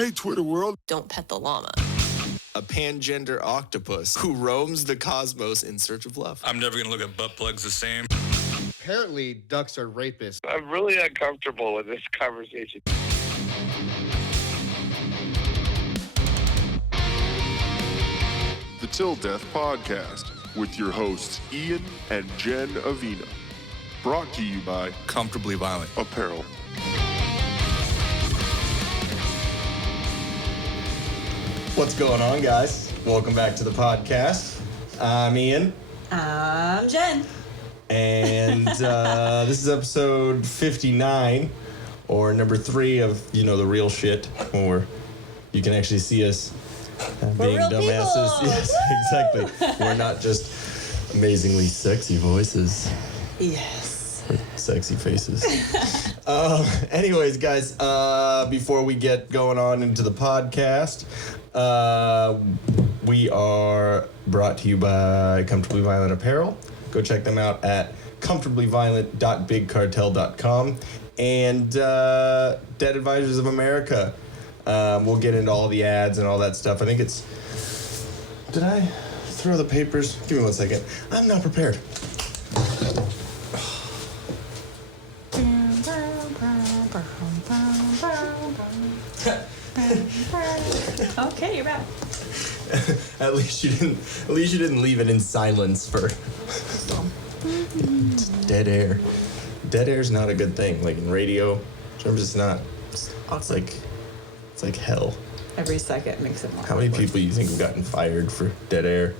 Hey, Twitter world. Don't pet the llama. A pangender octopus who roams the cosmos in search of love. I'm never gonna look at butt plugs the same. Apparently, ducks are rapists. I'm really uncomfortable with this conversation. The Till Death Podcast with your hosts Ian and Jen Avina. Brought to you by Comfortably Violent. Apparel. What's going on, guys? Welcome back to the podcast. I'm Ian. I'm Jen. And this is episode 59, or number 3 of, the real shit, or you can actually see us being real dumbasses. People. Yes, exactly. We're not just amazingly sexy voices. Yes. Or sexy faces. Anyways, guys, before we get going on into the podcast, we are brought to you by Comfortably Violent Apparel. Go check them out at comfortablyviolent.bigcartel.com and Dead Advisors of America. We'll get into all the ads and all that stuff. I think it's... Did I throw the papers? Give me 1 second. I'm not prepared. Okay, you're back. At least you didn't leave it in silence for dead air. Dead air's not a good thing. Like in radio, sometimes it's not. It's like hell. Every second makes it more. How many people you think have gotten fired for dead air?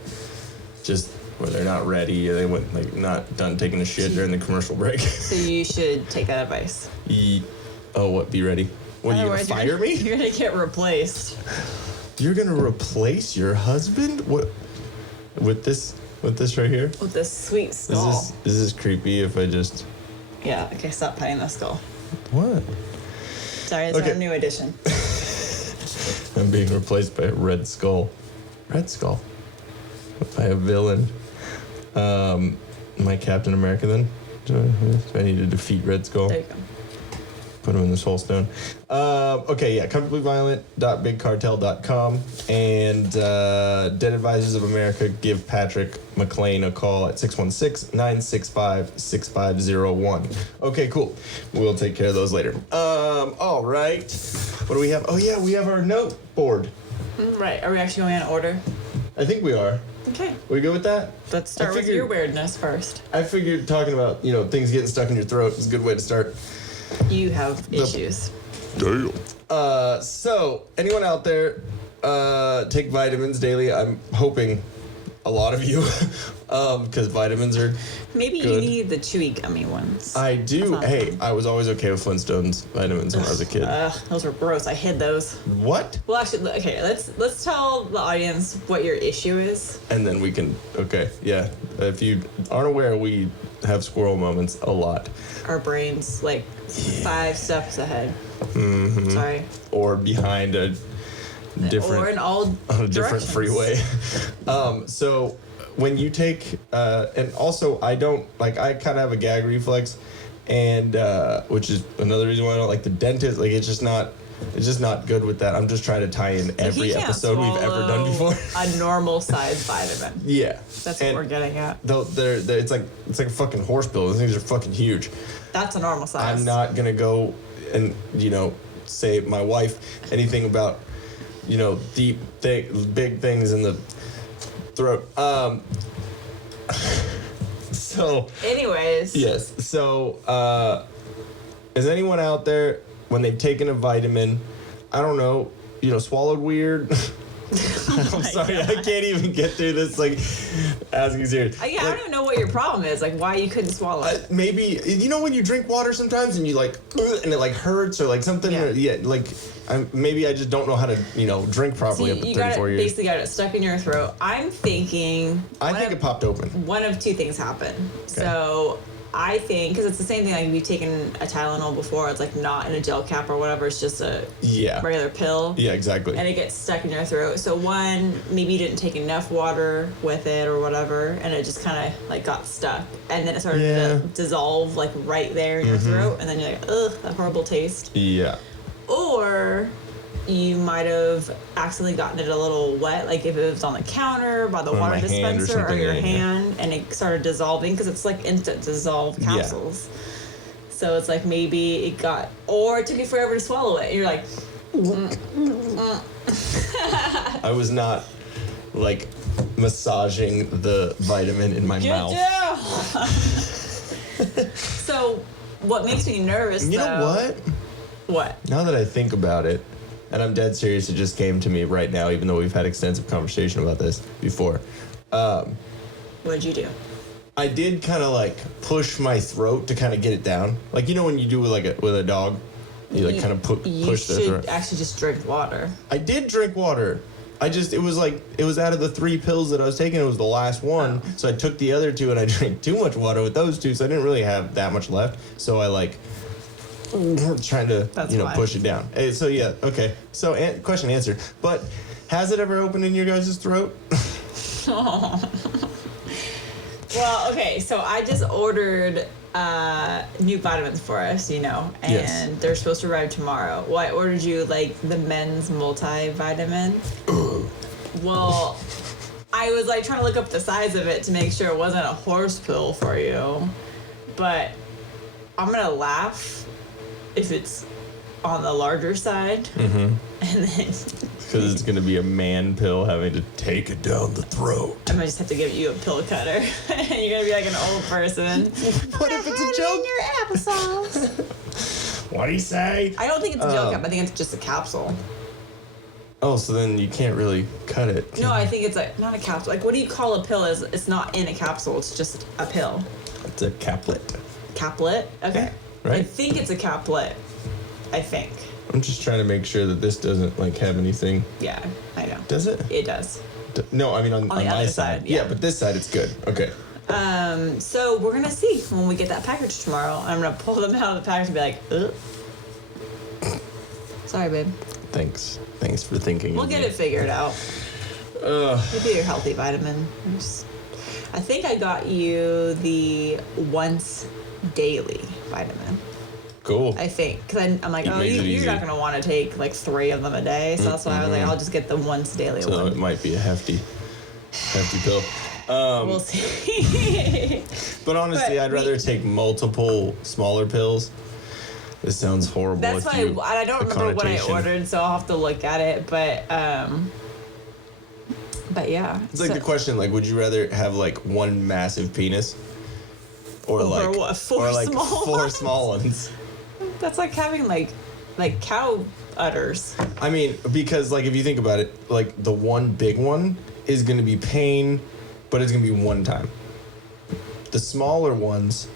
Just where they're not ready, or they went not done taking a shit during the commercial break. So you should take that advice. What? Be ready. What, are you gonna fire me? You're gonna get replaced. You're gonna replace your husband? What? With this right here? With this sweet skull. Is this creepy if I just... Yeah, okay, stop petting the skull. What? Sorry, it's our new addition. I'm being replaced by a red skull. Red skull? By a villain. Am I Captain America then? Do I need to defeat Red Skull? There you go. Put him in this whole stone. Comfortablyviolent.bigcartel.com and Dead Advisors of America. Give Patrick McLean a call at 616-965-6501. Okay, cool. We'll take care of those later. All right. What do we have? Oh, yeah, we have our note board. Right. Are we actually going in order? I think we are. Okay. We good with that? Let's start with your weirdness first. I figured talking about, things getting stuck in your throat is a good way to start. You have issues. Damn. So, anyone out there take vitamins daily? I'm hoping a lot of you, because vitamins are Maybe good. you need the chewy gummy ones. I do. Hey, I was always okay with Flintstones vitamins when I was a kid. Those were gross. I hid those. What? Well, actually, okay. Let's tell the audience what your issue is. And then we can. Okay, yeah. If you aren't aware, we have squirrel moments a lot. Our brains 5 steps ahead. Mm-hmm. Sorry. Or behind a different. Or in all on a different directions. freeway. So when you take, and also I don't I kind of have a gag reflex, and which is another reason why I don't like the dentist. It's just not good with that. I'm just trying to tie in every episode we've ever done before. A normal size vitamin. Yeah, That's what we're getting at. Though it's like a fucking horse pill. Those things are fucking huge. That's a normal size. I'm not gonna go and say my wife anything about big things in the throat. So anyways. Yes. So is anyone out there when they've taken a vitamin, I don't know, swallowed weird? I'm sorry, God. I can't even get through this asking serious. I don't even know what your problem is. Why you couldn't swallow it. Maybe when you drink water sometimes and you and it hurts or something. Yeah. Maybe I just don't know how to drink properly up to 34 years. Basically got it stuck in your throat. I'm thinking. I think it popped open. One of two things happened. Okay. So I think, because it's the same thing, we've taken a Tylenol before, it's not in a gel cap or whatever, it's just a regular pill. Yeah, exactly. And it gets stuck in your throat. So one, maybe you didn't take enough water with it or whatever, and it just kind of got stuck. And then it started to dissolve right there in your throat, and then you're ugh, that horrible taste. Yeah. Or you might have accidentally gotten it a little wet, like if it was on the counter, by the water dispenser, or your hand, and it started dissolving, because it's like instant dissolve capsules. Yeah. So it's like maybe it got, or it took you forever to swallow it. And you're like, I was not like massaging the vitamin in my mouth. So what makes me nervous, you know what? What? Now that I think about it, and I'm dead serious, it just came to me right now, even though we've had extensive conversation about this before. What'd you do? I did kind of like push my throat to kind of get it down. Like, you know when you do with a dog? You like kind of push the throat. You should actually just drink water. I did drink water. It was out of the 3 pills that I was taking, it was the last one. So I took the other 2 and I drank too much water with those 2, so I didn't really have that much left. So I like trying to, push it down. So yeah, okay. So question answered. But has it ever opened in your guys' throat? Well, okay, so I just ordered new vitamins for us, and they're supposed to arrive tomorrow. Well, I ordered you like the men's multivitamin. Well, I was like trying to look up the size of it to make sure it wasn't a horse pill for you, but I'm gonna laugh if it's on the larger side. Mm-hmm. And then because it's gonna be a man pill having to take it down the throat. I might just have to give you a pill cutter. And you're gonna be like an old person. What if it's a joke? In your applesauce. What do you say? I don't think it's a gel cap. I think it's just a capsule. Oh, so then you can't really cut it. No, I think it's like not a capsule. Like, what do you call a pill? It's not in a capsule. It's just a pill. It's a caplet. Caplet? Okay. Yeah, right? I think it's a caplet. I think. I'm just trying to make sure that this doesn't like have anything. Yeah, I know. Does it? It does. No, I mean on the my other side. Yeah, but this side it's good. Okay. So we're gonna see when we get that package tomorrow. I'm gonna pull them out of the package and be like, ugh. Sorry, babe. Thanks for thinking. We'll get it figured out. Maybe your healthy vitamin. I think I got you the once daily vitamin. Cool. I think, because I'm like, you're not going to want to take like 3 of them a day, so that's why I was like, I'll just get the once daily one. So it might be a hefty pill. We'll see. But honestly, I'd rather take multiple smaller pills. This sounds horrible. That's why I don't remember what I ordered, so I'll have to look at it. But yeah. It's like the question, like, would you rather have like one massive penis, or like what, 4 small ones? That's like having like cow udders. I mean, because like if you think about it, like the one big one is going to be pain, but it's going to be one time. The smaller ones,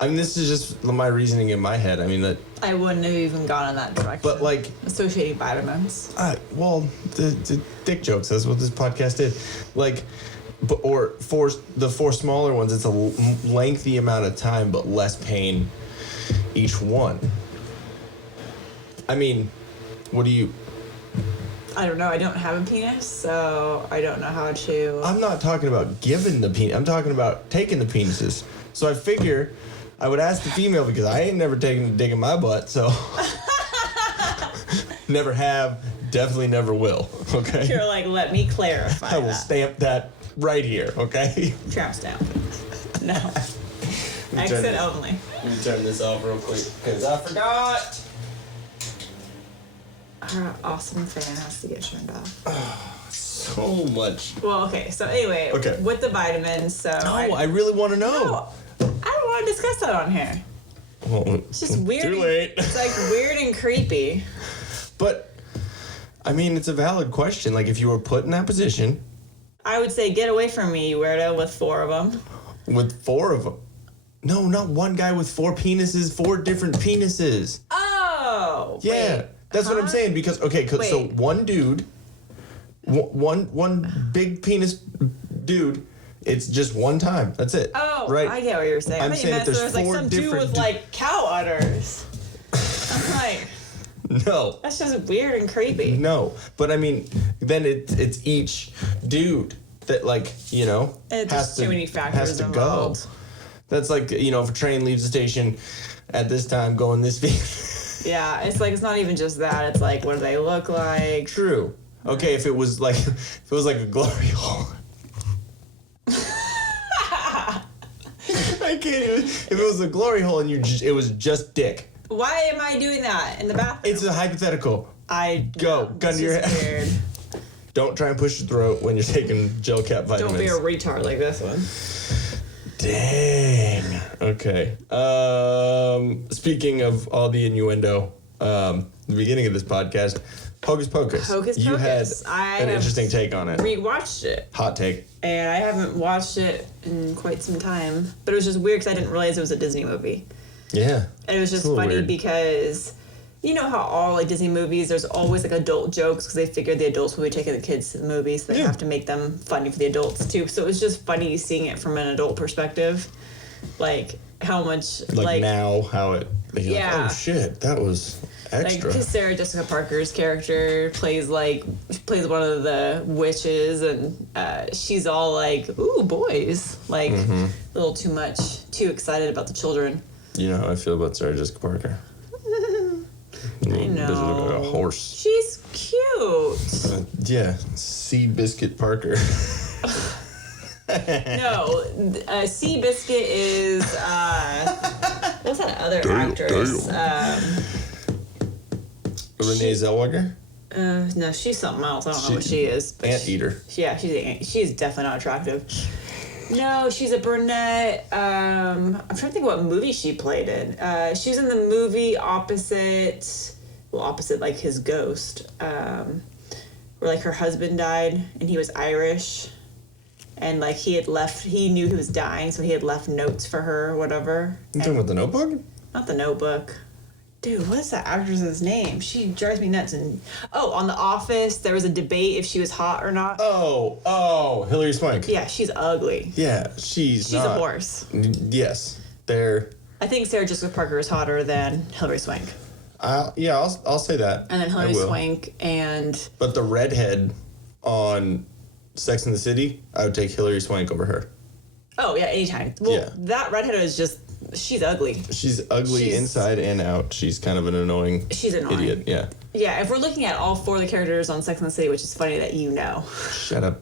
I mean, this is just my reasoning in my head. I mean that I wouldn't have even gone in that direction. But like associating vitamins. Well, the dick jokes. That's what this podcast is. Like, or for the 4 smaller ones, it's a lengthy amount of time, but less pain each one. I mean, what do you? I don't know. I don't have a penis, so I don't know how to. I'm not talking about giving the penis. I'm talking about taking the penises. So I figure I would ask the female because I ain't never taken a dick in my butt, so never have, definitely never will. Okay. You're like, let me clarify. I will stamp that right here. Okay. Tramp stamp. No. Exit only. Let me turn this off real quick because I forgot. Our awesome fan has to get turned off. So much. Well, okay. So anyway, with the vitamins, so I really want to know. No, I don't want to discuss that on here. Well, it's just weird. Too late. It's like weird and creepy. But I mean, it's a valid question. Like, if you were put in that position, I would say, get away from me, you weirdo. With 4 of them. With 4 of them. No, not one guy with 4 penises. 4 different penises. Oh. Yeah. Wait. That's what I'm saying, because so one dude, one big penis dude, it's just one time. That's it. Oh, right. I get what you're saying. I'm saying that there's 4 like some dude with like cow udders. I'm like, no. That's just weird and creepy. No, but I mean, then it's each dude that has too many factors involved. Go. That's like if a train leaves the station at this time going this speed. Yeah, it's like, it's not even just that. It's like, what do they look like? True. Okay, if it was like a glory hole. I can't even. If it was a glory hole and it was just dick. Why am I doing that in the bathroom? It's a hypothetical. Gun to your head. Weird. Don't try and push your throat when you're taking gel cap vitamins. Don't be a retard like this one. Dang. Okay. Speaking of all the innuendo, the beginning of this podcast, Hocus Pocus. You had an interesting take on it. Rewatched it. Hot take. And I haven't watched it in quite some time. But it was just weird because I didn't realize it was a Disney movie. Yeah. And it was just funny weird. Because you know how all like Disney movies, there's always like adult jokes because they figured the adults will be taking the kids to the movies. So they have to make them funny for the adults too. So it was just funny seeing it from an adult perspective. Like how much like now how it yeah. Like, oh shit, that was extra. Like Sarah Jessica Parker's character plays one of the witches, and she's all like, "Ooh, boys!" Like a little too much, too excited about the children. You know how I feel about Sarah Jessica Parker. I know. Does look like a horse. She's cute. Yeah, Seabiscuit Parker. No, Seabiscuit is what's that other actress? Renee Zellweger? No, she's something else. I don't know what she is. Anteater. Yeah, she's definitely not attractive. No, she's a brunette. I'm trying to think what movie she played in. She was in the movie opposite like his ghost, where like her husband died and he was Irish. And, like, he knew he was dying, so he had left notes for her or whatever. You talking about The Notebook? Not The Notebook. Dude, what is that actress's name? She drives me nuts. On The Office, there was a debate if she was hot or not. Oh, Hillary Swank. Yeah, she's ugly. Yeah, she's a horse. Yes, I think Sarah Jessica Parker is hotter than Hillary Swank. I'll say that. And then Hillary Swank and... But the redhead on Sex and the City, I would take Hillary Swank over her. Oh, yeah, anytime. Well, that redhead is just... She's ugly. She's ugly inside and out. She's kind of an annoying idiot. Yeah. Yeah, if we're looking at all four of the characters on Sex and the City, which is funny that you know. Shut up.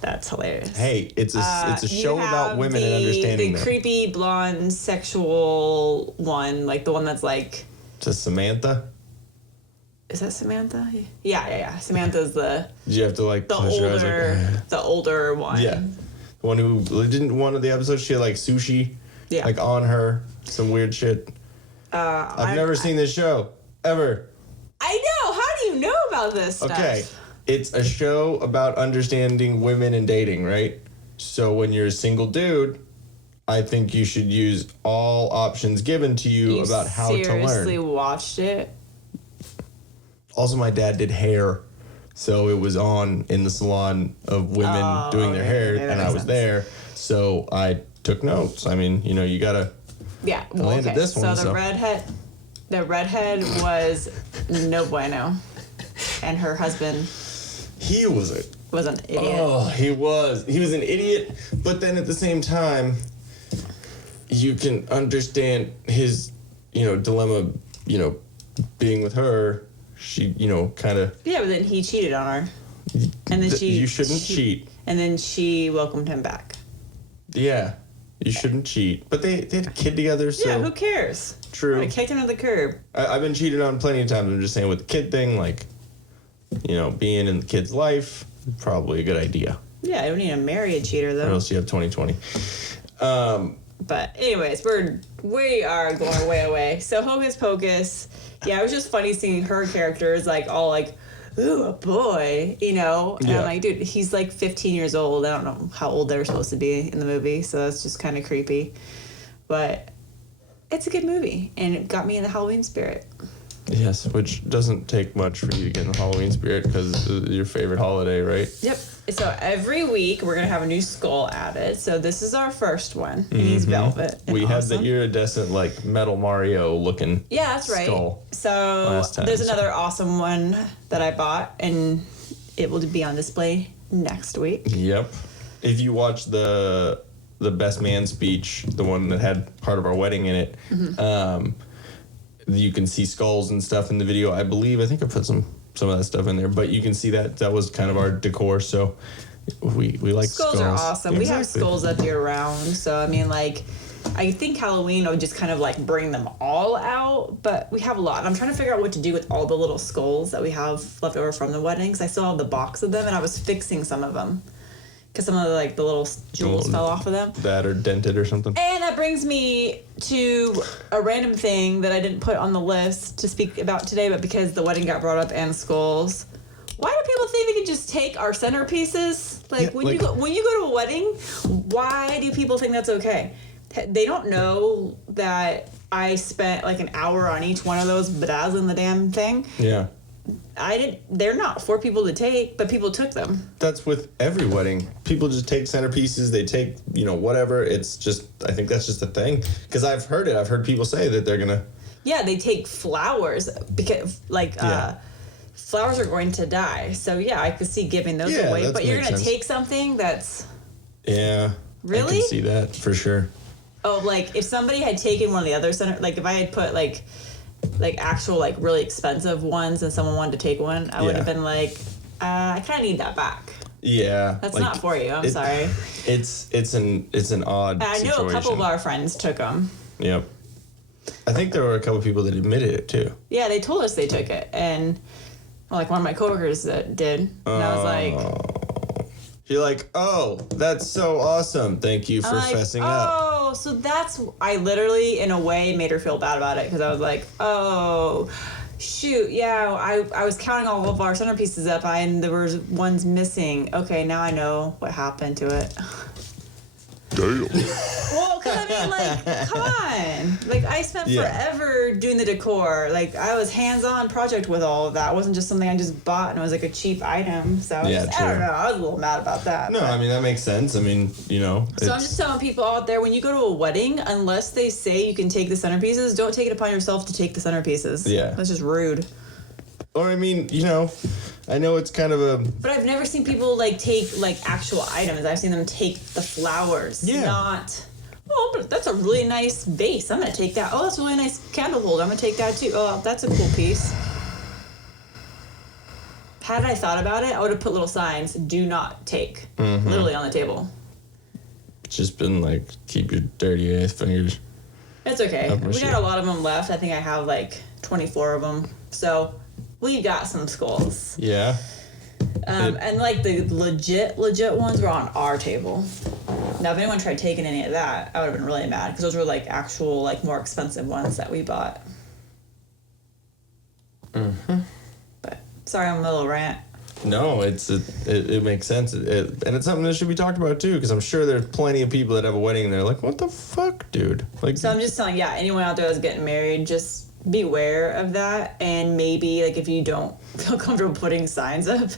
That's hilarious. Hey, it's a show about women and understanding the them. creepy blonde sexual one, like the one that's like... To Samantha? Is that Samantha? Yeah. Samantha's the... Did you have to like close your eyes the older one. Yeah. The one who didn't one of the episodes she had like sushi like on her. Some weird shit. I've never seen this show. Ever. I know. How do you know about this stuff? Okay. It's a show about understanding women and dating, right? So when you're a single dude, I think you should use all options given to you about how to learn. You seriously watched it? Also, my dad did hair, so it was on in the salon of women doing their hair, and I was there, so I took notes. I mean, you gotta. Yeah, landed this one. So the redhead was no bueno, and her husband. He was an idiot. Oh, he was. He was an idiot, but then at the same time, you can understand his, dilemma. Being with her. She, kind of... Yeah, but then he cheated on her. And then You shouldn't cheat. And then she welcomed him back. Yeah, you shouldn't cheat. But they had a kid together, so... Yeah, who cares? True. I kicked him to the curb. I've been cheated on plenty of times. I'm just saying with the kid thing, like, being in the kid's life, probably a good idea. Yeah, I don't need to marry a cheater, though. Or else you have 2020. But anyways, we are going way away. So Hocus Pocus... Yeah, it was just funny seeing her characters like all like, ooh, a boy, And I'm like, dude, he's like 15 years old. I don't know how old they were supposed to be in the movie, so that's just kind of creepy. But it's a good movie, and it got me in the Halloween spirit. Yes, which doesn't take much for you to get in the Halloween spirit because it's your favorite holiday, right? Yep. So every week we're going to have a new skull added. So this is our first one, and he's velvet. We had the iridescent, like, Metal Mario looking that's right. skull. So there's another awesome one that I bought, and it will be on display next week. Yep. If you watch the best man speech, the one that had part of our wedding in it, you can see skulls and stuff in the video. I think I put some of that stuff in there, but you can see that was kind of our decor. So we like skulls. Skulls are awesome. Exactly. We have skulls up year round. So I mean, like, I think Halloween would just kind of like bring them all out, but we have a lot. I'm trying to figure out what to do with all the little skulls that we have left over from the weddings. I still have the box of them, and I was fixing some of them because some of the little jewels fell off of them. That or dented or something. And that brings me to a random thing that I didn't put on the list to speak about today, but because the wedding got brought up and skulls. Why do people think they can just take our centerpieces? When you go to a wedding, why do people think that's okay? They don't know that I spent like an hour on each one of those bedazzling the damn thing. Yeah. They're not for people to take, but people took them. That's with every wedding. People just take centerpieces. They take, whatever. It's just, I think that's just a thing. Because I've heard it. I've heard people say that they're going to. Yeah, they take flowers because, flowers are going to die. So, yeah, I could see giving those away. But you're going to take something that's. Yeah. Really? I can see that for sure. Oh, if somebody had taken one of the other if I had put, actual, really expensive ones and someone wanted to take one, I would have been like, I kind of need that back. Yeah. That's not for you. I'm sorry. It's an odd I know situation. a couple of our friends took them. Yep. I think there were a couple people that admitted it, too. Yeah, they told us they took it. And, one of my coworkers that did. And I was like... You're like, oh, that's so awesome. Thank you for fessing up. Oh, so that's... I literally, in a way, made her feel bad about it. Because I was like, oh, shoot, yeah, I was counting all of our centerpieces up. And there was ones missing. Okay, now I know what happened to it. Damn. Well, because come on. I spent forever doing the decor. I was hands-on project with all of that. It wasn't just something I just bought and it was a cheap item. So I don't know. I was a little mad about that. No, I mean, that makes sense. I mean, So I'm just telling people out there, when you go to a wedding, unless they say you can take the centerpieces, don't take it upon yourself to take the centerpieces. Yeah. That's just rude. Or, I mean, I know it's kind of a... But I've never seen people, take, actual items. I've seen them take the flowers. Yeah. Not, oh, but that's a really nice vase. I'm going to take that. Oh, that's a really nice candle holder. I'm going to take that, too. Oh, that's a cool piece. Had I thought about it, I would have put little signs, do not take, literally on the table. Just been, keep your dirty ass fingers. It's okay. We got a lot of them left. I think I have, 24 of them. So... we got some skulls. Yeah. And the legit ones were on our table. Now, if anyone tried taking any of that, I would have been really mad because those were actual more expensive ones that we bought. Mm-hmm. But sorry, I'm a little rant. No, it makes sense, and it's something that should be talked about too. Because I'm sure there's plenty of people that have a wedding and they're like, "What the fuck, dude?" So I'm just telling, anyone out there that's getting married, just beware of that, and maybe if you don't feel comfortable putting signs up,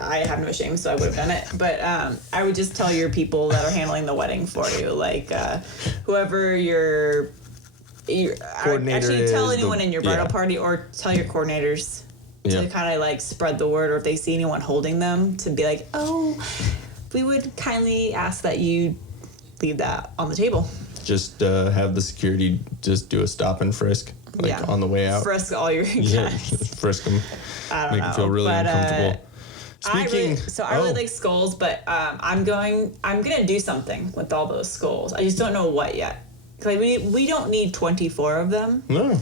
I have no shame, so I would have done it. But I would just tell your people that are handling the wedding for you, whoever your coordinator actually tell anyone in your bridal party, or tell your coordinators to kind of spread the word, or if they see anyone holding them, to be like, oh, we would kindly ask that you leave that on the table. Just have the security just do a stop and frisk. On the way out. Frisk all your guys. Frisk them. I don't know. Make them feel really uncomfortable. I really like skulls, but I'm gonna do something with all those skulls. I just don't know what yet. We don't need 24 of them. No.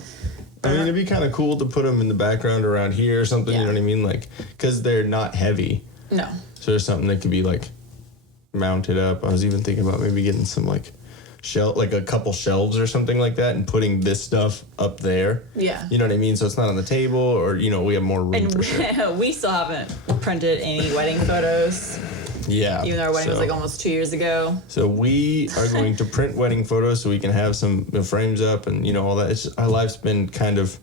I mean, it'd be kind of cool to put them in the background around here or something, you know what I mean? Because they're not heavy. No. So there's something that could be, mounted up. I was even thinking about maybe getting some, a couple shelves or something like that, and putting this stuff up there. Yeah. You know what I mean? So it's not on the table, or, we have more room for sure. We still haven't printed any wedding photos. Yeah. Even though our wedding was almost 2 years ago. So we are going to print wedding photos so we can have some frames up and, all that. It's just, our life's been kind of...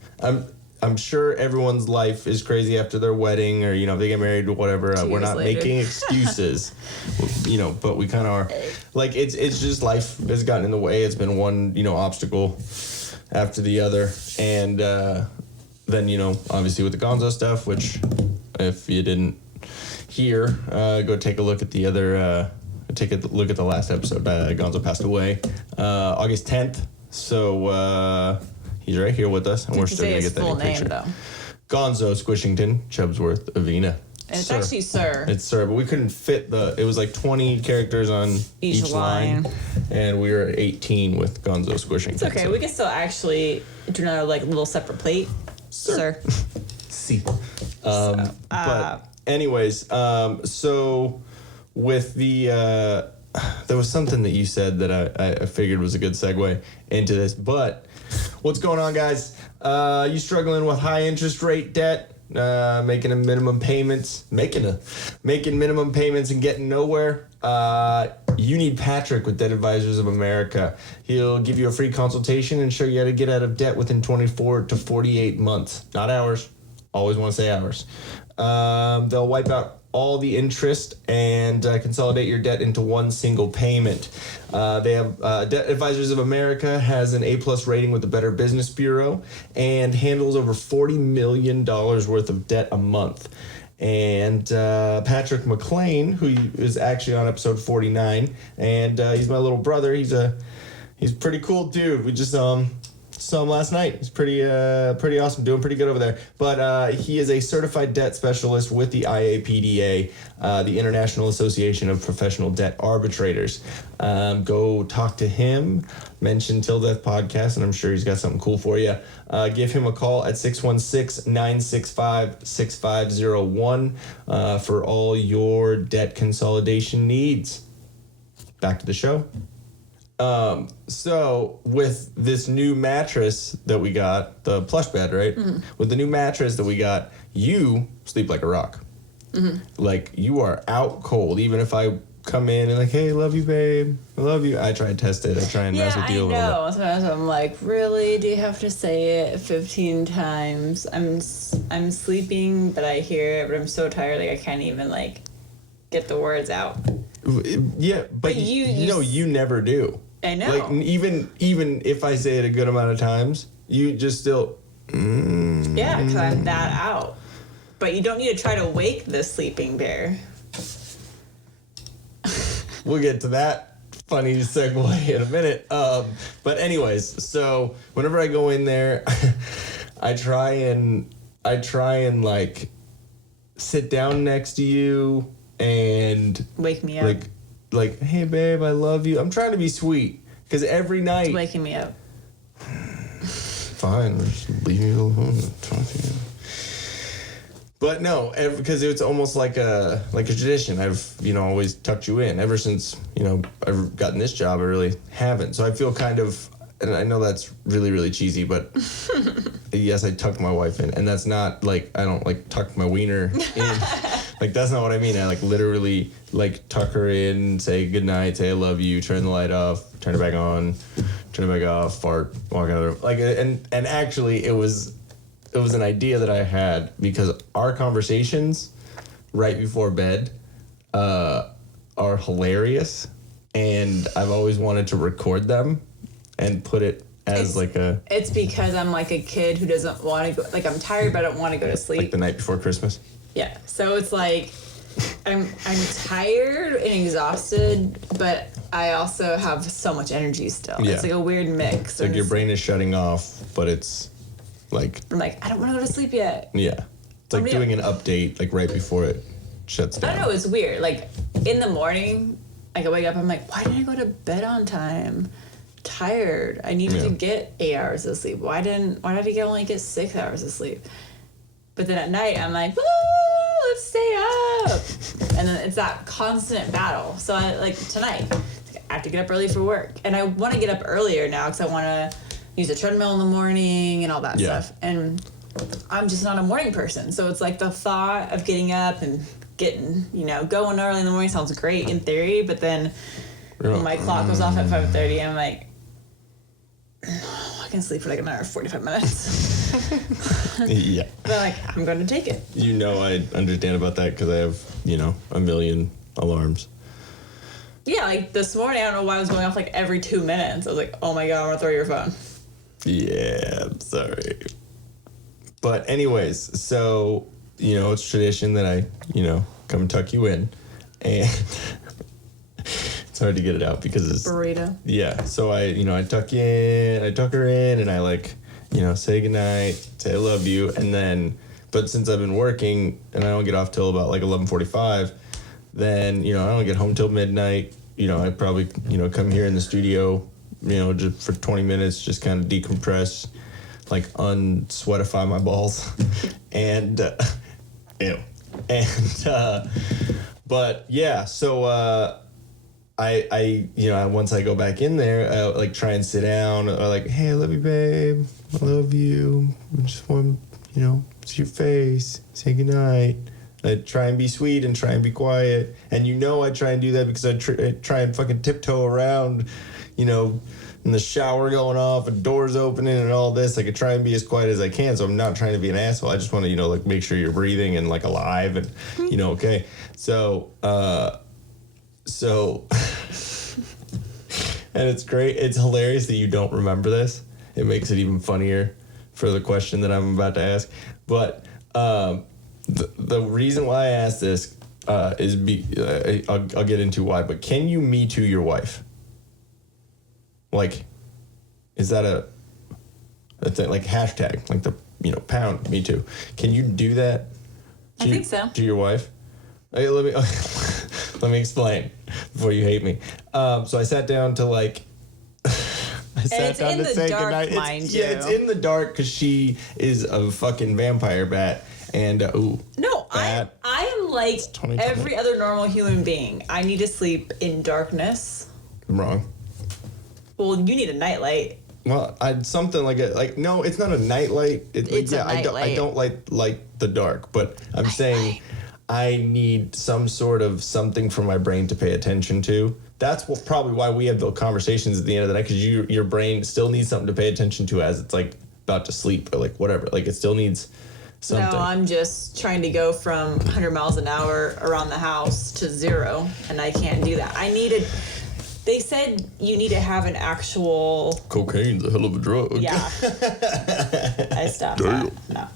I'm sure everyone's life is crazy after their wedding, or, if they get married or whatever. We're not making excuses, but we kind of are. It's just life has gotten in the way. It's been one, obstacle after the other. And then, obviously with the Gonzo stuff, which if you didn't hear, go take a look at the other, take a look at the last episode. Gonzo passed away August 10th. So, He's right here with us, and we're still going to get that full new picture. name, though. Gonzo Squishington, Chubsworth, Avina. And it's actually Sir. It's Sir, but we couldn't fit it was like 20 characters on each line. And we were at 18 with Gonzo Squishington. It's okay. So. We can still actually do another like little separate plate. Sir. See. But anyways, so with the there was something that you said that I figured was a good segue into this. But what's going on, guys? You struggling with high interest rate debt? Making minimum payments and getting nowhere. You need Patrick with Debt Advisors of America. He'll give you a free consultation and show you how to get out of debt within 24 to 48 months. Not hours. Always want to say hours. They'll wipe out all the interest and consolidate your debt into one single payment. They have Debt Advisors of America has an A+ rating with the Better Business Bureau and handles over $40 million worth of debt a month. And Patrick McLean, who is actually on episode 49, and he's my little brother. He's a pretty cool dude. We just saw him last night. He's pretty awesome, doing pretty good over there. But he is a certified debt specialist with the IAPDA, the International Association of Professional Debt Arbitrators. Go talk to him, mention Till Death Podcast, and I'm sure he's got something cool for you. Give him a call at 616-965-6501 for all your debt consolidation needs. Back to the show. So with this new mattress that we got, the plush bed, right? Mm-hmm. With the new mattress that we got, you sleep like a rock. Mm-hmm. Like you are out cold. Even if I come in and like, hey, love you, babe. I love you. I try and test it. I try and mess with you a little bit. Yeah, I know. Sometimes I'm like, really? Do you have to say it 15 times? I'm sleeping, but I hear it, but I'm so tired, like I can't even like get the words out. Yeah, but you never do. I know. Like even if I say it a good amount of times, you just still. Yeah, because I'm that out. But you don't need to try to wake the sleeping bear. We'll get to that funny segue in a minute. But anyways, so whenever I go in there, I try and like sit down next to you and wake me up. Like, hey babe, I love you. I'm trying to be sweet because every night it's waking me up. Fine, just leave me alone. Talk to you. But no, because it's almost like a tradition. I've always tucked you in ever since I've gotten this job. I really haven't. So I feel kind of, and I know that's really really cheesy, but yes, I tucked my wife in, and that's not like I don't like tuck my wiener in. Like, that's not what I mean. I, like, literally, like, tuck her in, say goodnight, say I love you, turn the light off, turn it back on, turn it back off, fart, walk out of the room. Like, and actually, it was an idea that I had because our conversations right before bed are hilarious, and I've always wanted to record them and put it as It's because I'm like a kid who doesn't want to go, like, I'm tired, but I don't want to go to sleep. Like the night before Christmas? Yeah, so it's like I'm tired and exhausted, but I also have so much energy still. Yeah. It's like a weird mix. It's like your brain is shutting off, but it's like I'm like, I don't want to go to sleep yet. Yeah, it's like doing an update like right before it shuts down. I don't know. It's weird. Like in the morning, I wake up. I'm like, why didn't I go to bed on time? Tired. I needed to get 8 hours of sleep. Why did I only get 6 hours of sleep? But then at night, I'm like, woo, let's stay up. And then it's that constant battle. So tonight, I have to get up early for work. And I want to get up earlier now because I want to use a treadmill in the morning and all that stuff. And I'm just not a morning person. So it's like the thought of getting up and getting, going early in the morning sounds great in theory. But then when my clock goes off at 5:30, I'm like, I can sleep for like an hour, 45 minutes. Yeah. But I'm going to take it. I understand about that because I have, a million alarms. Yeah, like this morning, I don't know why I was going off like every 2 minutes. I was like, oh my God, I'm going to throw your phone. Yeah, I'm sorry. But anyways, so, it's tradition that I, come tuck you in. And it's hard to get it out because it's... Burrito. Yeah, so I tuck her in, and I say goodnight, say I love you, and then, but since I've been working and I don't get off till about like 11:45, then, I don't get home till midnight. I probably, come here in the studio, just for 20 minutes, just kind of decompress, like unsweatify my balls. And, but yeah, so, I once I go back in there, I like try and sit down, or like, hey, I love you, babe. I love you. I just want, see your face. Say goodnight. I try and be sweet and try and be quiet. And I try and do that because I try and fucking tiptoe around, in the shower going off and doors opening and all this. Like I try and be as quiet as I can. So I'm not trying to be an asshole. I just want to, like make sure you're breathing and like alive and, okay. So, and it's great. It's hilarious that you don't remember this. It makes it even funnier for the question that I'm about to ask. But the reason why I asked this is I'll get into why. But can you Me Too your wife? Like, is that a thing? Like hashtag, like the pound Me Too. Can you do that? I think so. To your wife? Hey, let me explain before you hate me. So I sat down to like. I sat down to say goodnight. Yeah, it's in the dark because she is a fucking vampire bat. And no, I am like every other normal human being. I need to sleep in darkness. I'm wrong. Well, you need a nightlight. Well, something like no, it's not a nightlight. It's a nightlight. I don't like the dark, but I'm saying I need some sort of something for my brain to pay attention to. That's probably why we have the conversations at the end of the night, because your brain still needs something to pay attention to as it's like about to sleep or like whatever. Like it still needs something. No, I'm just trying to go from 100 miles an hour around the house to 0, and I can't do that. They said you need to have an actual... Cocaine's a hell of a drug. Yeah. I stopped that. No.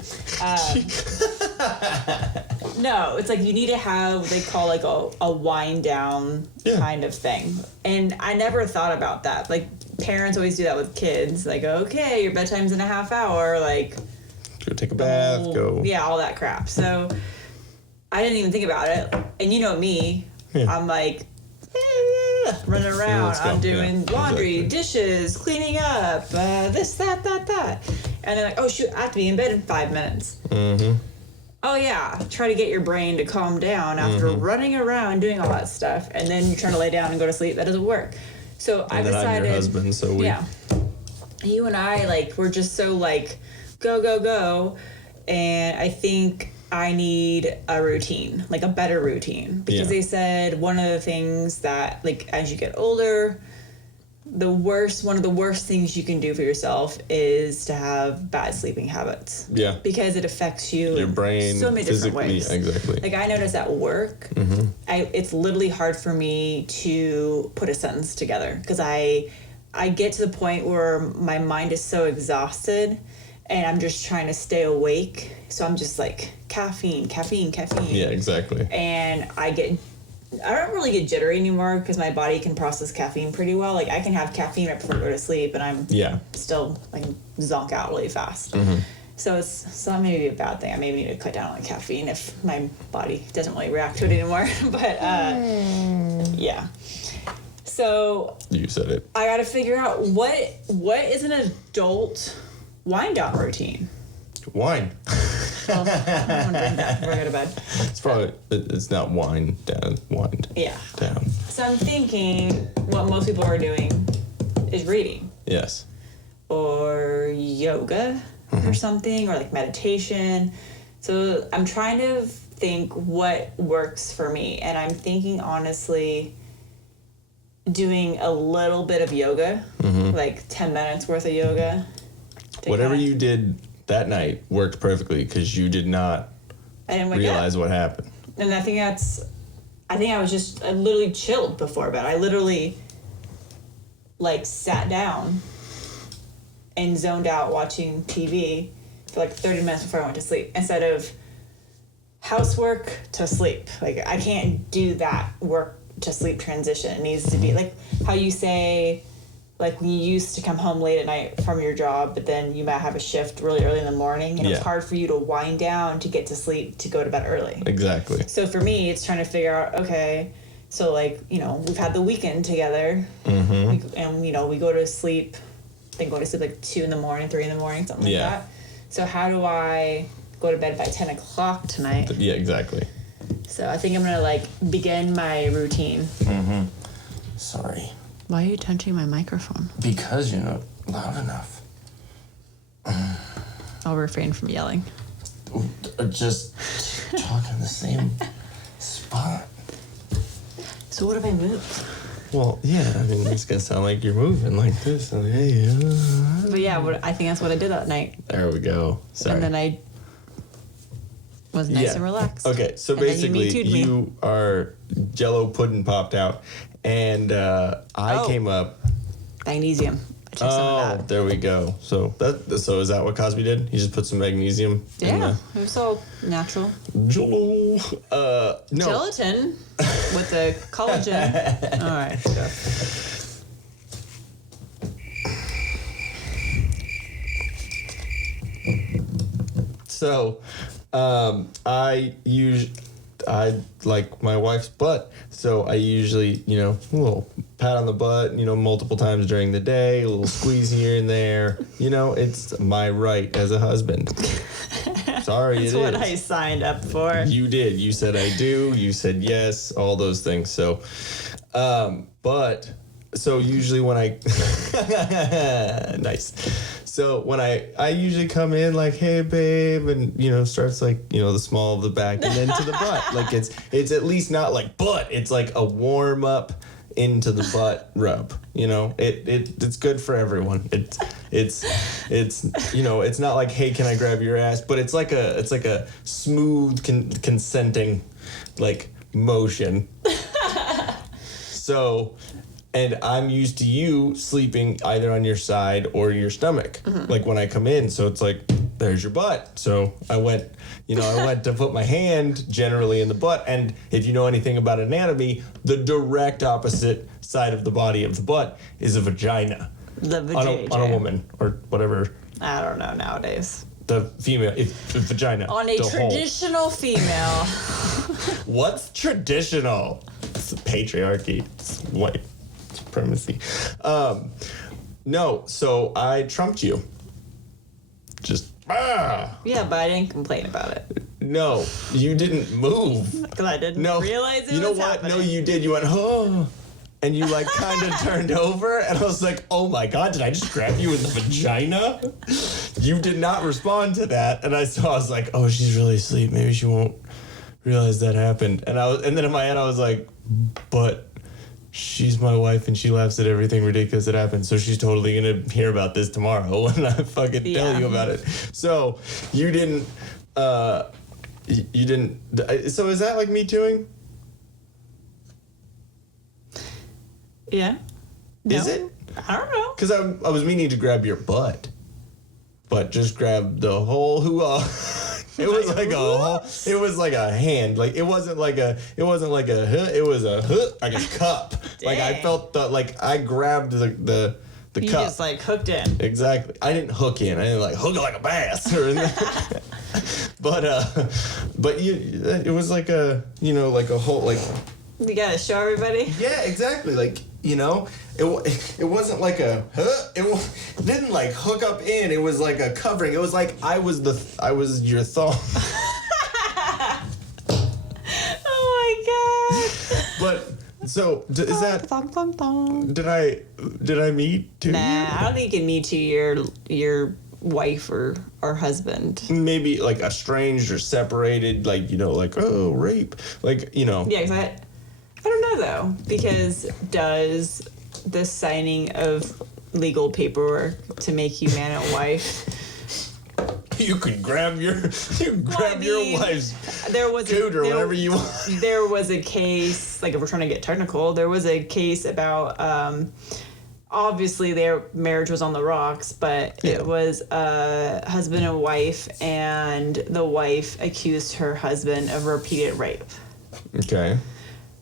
No, it's like you need to have what they call like a wind down kind of thing. And I never thought about that. Like parents always do that with kids. Like, okay, your bedtime's in a half hour. Like... Go take a bath, go... Yeah, all that crap. So I didn't even think about it. And you know me. Yeah. I'm like... running around, I'm doing laundry, dishes, cleaning up, this, that. And they're like, oh shoot, I have to be in bed in 5 minutes. Mm-hmm. Oh yeah, try to get your brain to calm down after running around doing all that stuff, and then you're trying to lay down and go to sleep. That doesn't work. So I decided... I'm your husband, so we... Yeah. You and I, like, we're just so, like, go, and I think... I need a routine, like a better routine, because they said one of the things that, like, as you get older, one of the worst things you can do for yourself is to have bad sleeping habits. Yeah. Because it affects you, your brain, so many different ways. Exactly. Like I notice at work, it's literally hard for me to put a sentence together because I get to the point where my mind is so exhausted. And I'm just trying to stay awake. So I'm just like, caffeine. Yeah, exactly. And I don't really get jittery anymore because my body can process caffeine pretty well. Like I can have caffeine right before I go to sleep and I'm still like zonk out really fast. Mm-hmm. So that may be a bad thing. I maybe need to cut down on caffeine if my body doesn't really react to it anymore. But yeah. So you said it. I got to figure out what is an adult wind down routine. Wine. Well, I don't want to drink that before I go to bed. It's not wind down. Yeah. Down. So I'm thinking what most people are doing is reading. Yes. Or yoga or something, or like meditation. So I'm trying to think what works for me. And I'm thinking honestly doing a little bit of yoga, like 10 minutes worth of yoga. Whatever you did that night worked perfectly because you did not realize what happened. And I think I literally chilled before bed. I literally like sat down and zoned out watching TV for like 30 minutes before I went to sleep instead of housework to sleep. Like I can't do that work to sleep transition. It needs to be like how you say like when you used to come home late at night from your job, but then you might have a shift really early in the morning, and it's hard for you to wind down to get to sleep to go to bed early. Exactly. So for me, it's trying to figure out, okay, so like, you know, we've had the weekend together, and you know, we go to sleep, then go to sleep like 2 a.m, 3 a.m, something like that. So how do I go to bed by 10 o'clock tonight? Yeah, exactly. So I think I'm gonna like begin my routine. Sorry. Why are you touching my microphone? Because you're not loud enough. I'll refrain from yelling. Or just talking in the same spot. So what if I move? Well, yeah, I mean, it's gonna sound like you're moving like this. And, hey, But yeah, I think that's what I did that night. there we go. Sorry. And then I was nice and relaxed. Okay, so And then basically, you are Jello pudding popped out, and I came up. Magnesium. I took some of that. There we go. So is that what Cosby did? He just put some magnesium in Yeah, the it was all natural. Jello. No. Gelatin with the collagen. All right. So, I like my wife's butt, so I usually, you know, a little pat on the butt, you know, multiple times during the day, a little squeeze here and there. You know, it's my right as a husband. Sorry, That's what I signed up for. You did. You said I do. You said yes. All those things. So, so usually when I, nice. So when I usually come in like, hey babe, and you know, starts like, you know, the small of the back and then to the butt. Like it's at least not like butt. It's like a warm up into the butt rub. You know, it's good for everyone. It's you know, it's not like, hey, can I grab your ass? But it's like a smooth consenting like motion. So, and I'm used to you sleeping either on your side or your stomach. Like when I come in, so it's like, there's your butt. So I went to put my hand generally in the butt. And if you know anything about anatomy, the direct opposite side of the body of the butt is a vagina. The vagina. On a woman or whatever. I don't know nowadays. The female, the vagina. On a traditional female. What's traditional? It's patriarchy. It's white supremacy. No, so I trumped you. Just, Yeah, but I didn't complain about it. No, you didn't move. Because I didn't realize it you know was what? happening. No, you did. You went, oh. And you like kind of turned over, and I was like, oh my God, did I just grab you in the vagina? You did not respond to that. And I was like, oh, she's really asleep. Maybe she won't realize that happened. And then in my head, I was like, but she's my wife and she laughs at everything ridiculous that happens. So she's totally going to hear about this tomorrow when I fucking tell you about it. So you didn't, so is that like me tooing? Yeah. Is it? I don't know. Because I was meaning to grab your butt, but just grab the whole hoo-ah. It was like it was like a hand. Like it wasn't like a it was a like a cup. Like I felt I grabbed the cup. You just like hooked in. Exactly. I didn't hook in. I didn't like hook it like a bass or anything. But it was like a, you know, like a whole like. You gotta show everybody. Yeah, exactly. Like, you know, it wasn't like a it didn't like hook up in. It was like a covering. It was like I was your thumb. Oh my God. But so is that did I meet to you? Nah, I don't think you can meet to your wife or husband. Maybe like estranged or separated, like, you know, like, oh, rape, like, you know. Yeah, because I don't know though, because does the signing of legal paperwork to make you man and wife? You can grab your wife's cooter whenever you want. There was a case, like if we're trying to get technical, there was a case about obviously their marriage was on the rocks, but it was a husband and wife, and the wife accused her husband of repeated rape. Okay.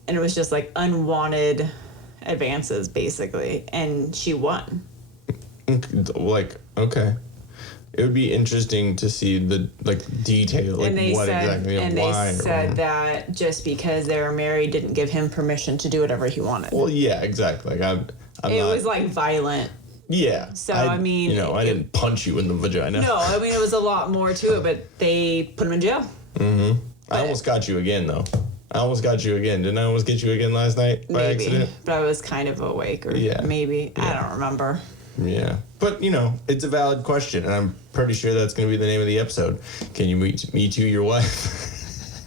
And it was just like unwanted advances, basically, and she won. Like, okay. It would be interesting to see the detail, like what exactly and why. And they said that just because they were married didn't give him permission to do whatever he wanted. Well, yeah, exactly. Like it was like violent. Yeah. So I mean, I didn't punch you in the vagina. No, I mean it was a lot more to it, but they put him in jail. Mm-hmm. I almost got you again, though. Didn't I almost get you again last night by accident? But I was kind of awake, or maybe I don't remember. Yeah, but it's a valid question, and I'm pretty sure that's going to be the name of the episode. Can you me too your wife?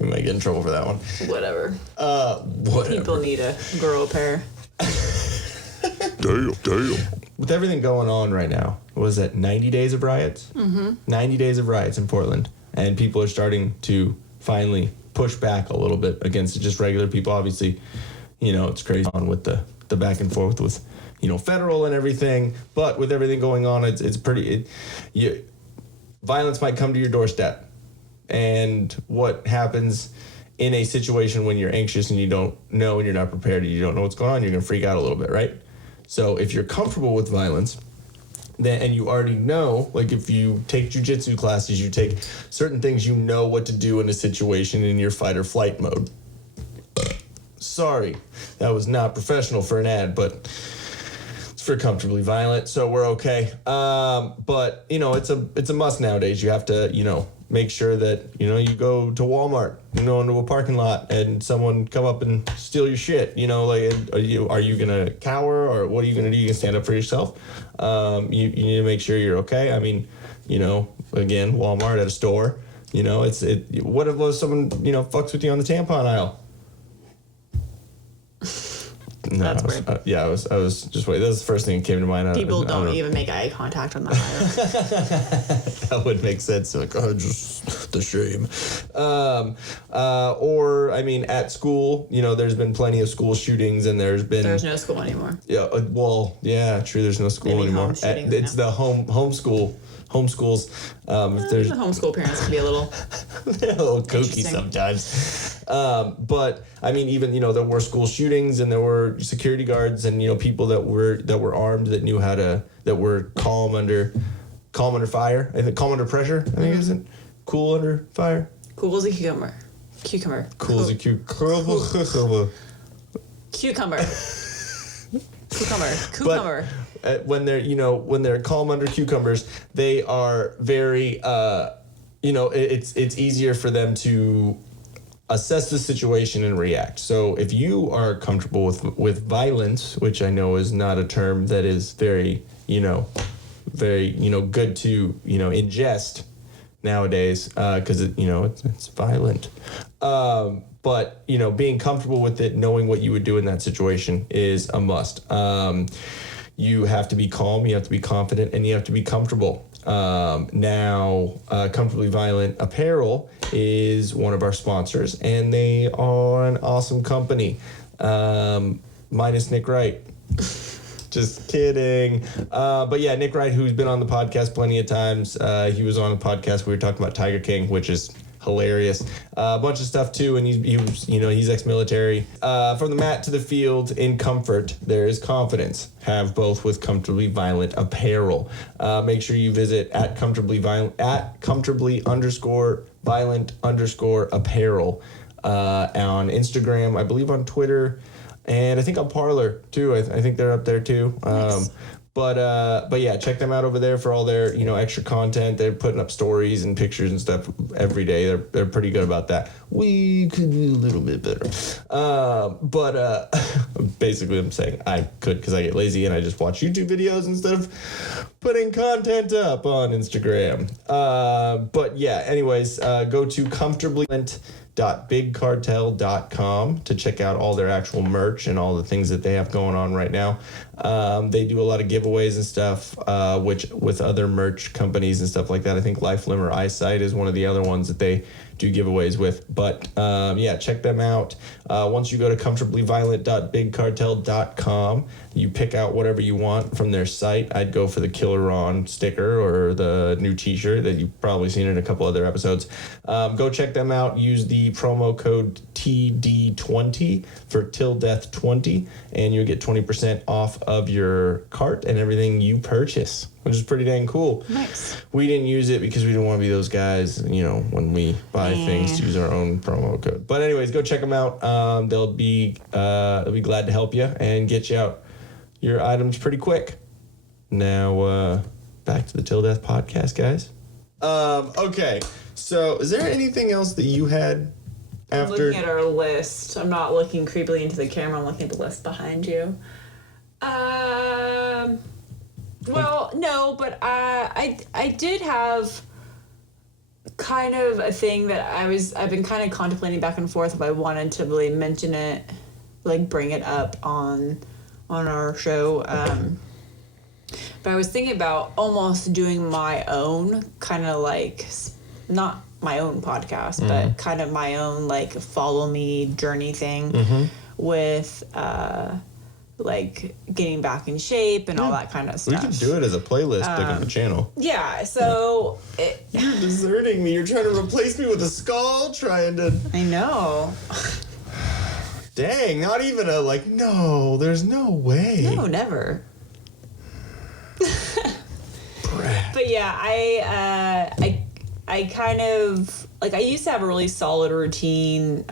We might get in trouble for that one. Whatever. Whatever. People need a girl pair. Damn. With everything going on right now, was that 90 days of riots? Mm-hmm. 90 days of riots in Portland, and people are starting to finally push back a little bit against just regular people. Obviously, it's crazy on with the back and forth with federal and everything, but with everything going on, it's pretty. Violence might come to your doorstep, and what happens in a situation when you're anxious and you don't know and you're not prepared and you don't know what's going on, you're gonna freak out a little bit, right? So if you're comfortable with violence, then and you already know, like if you take jujitsu classes, you take certain things, you know what to do in a situation in your fight or flight mode. Sorry, that was not professional for an ad, but for Comfortably Violent, so we're okay. But it's a must nowadays. You have to make sure that you go to Walmart, into a parking lot, and someone come up and steal your shit. Are you gonna cower, or what are you gonna do? You can stand up for yourself. You need to make sure you're okay. I mean, again, Walmart at a store. What if someone fucks with you on the tampon aisle? No, that's weird. I was just waiting. That was the first thing that came to mind. People don't even make eye contact on the aisle. That would make sense. Like, just the shame. Or, I mean, at school, there's been plenty of school shootings, and there's no school anymore. Yeah, well, yeah, true. There's no school anymore. It's the homeschool. Homeschools. If there's the homeschool parents can be a little kooky sometimes. But I mean, even there were school shootings, and there were security guards, and people that were armed, that knew how to, that were calm under fire. I think calm under pressure. I think isn't cool under fire. Cool as a cucumber. Cool as a cucumber. Cucumber. But when they're calm under cucumbers, they are very it's easier for them to assess the situation and react. So if you are comfortable with violence, which I know is not a term that is very good to ingest nowadays, because it's violent. But being comfortable with it, knowing what you would do in that situation is a must. You have to be calm, you have to be confident, and you have to be comfortable. Now, Comfortably Violent Apparel is one of our sponsors, and they are an awesome company. Minus Nick Wright. Just kidding. But yeah, Nick Wright, who's been on the podcast plenty of times. He was on a podcast, we were talking about Tiger King, which is hilarious. A bunch of stuff too, and he's ex-military. From the mat to the field, in comfort, there is confidence. Have both with Comfortably Violent Apparel. Make sure you visit at comfortably_violent _apparel on Instagram, I believe on Twitter, and I think on Parler too. I think they're up there too. Nice. But yeah, check them out over there for all their extra content. They're putting up stories and pictures and stuff every day. They're pretty good about that. We could do a little bit better, but basically I'm saying I could, because I get lazy and I just watch YouTube videos instead of putting content up on Instagram. But yeah, anyways, go to comfortably.bigcartel.com to check out all their actual merch and all the things that they have going on right now. They do a lot of giveaways and stuff, which with other merch companies and stuff like that. I think Life Limber Eyesight is one of the other ones that they do giveaways with. But yeah, check them out. Once you go to comfortablyviolent.bigcartel.com, you pick out whatever you want from their site. I'd go for the Killer Ron sticker or the new t-shirt that you've probably seen in a couple other episodes. Go check them out. Use the promo code TD20 for Till Death 20, and you'll get 20% off of your cart and everything you purchase, which is pretty dang cool. Nice. We didn't use it because we didn't want to be those guys, when we buy things, to use our own promo code. But anyways, go check them out. They'll be glad to help you and get you out your items pretty quick. Now, back to the Till Death podcast, guys. Okay, so is there anything else that you had after? I'm looking at our list. I'm not looking creepily into the camera. I'm looking at the list behind you. Well, no, but I did have kind of a thing that I've been kind of contemplating back and forth if I wanted to really mention it, like bring it up on our show. But I was thinking about almost doing my own kind of like, not my own podcast, but kind of my own like follow me journey thing with like getting back in shape and all that kind of stuff. We could do it as a playlist on the channel. Yeah, so... You're deserting me. You're trying to replace me with a skull, trying to... I know. Dang, not even a, like, no, there's no way. No, never. Brat. But yeah, I kind of... Like, I used to have a really solid routine,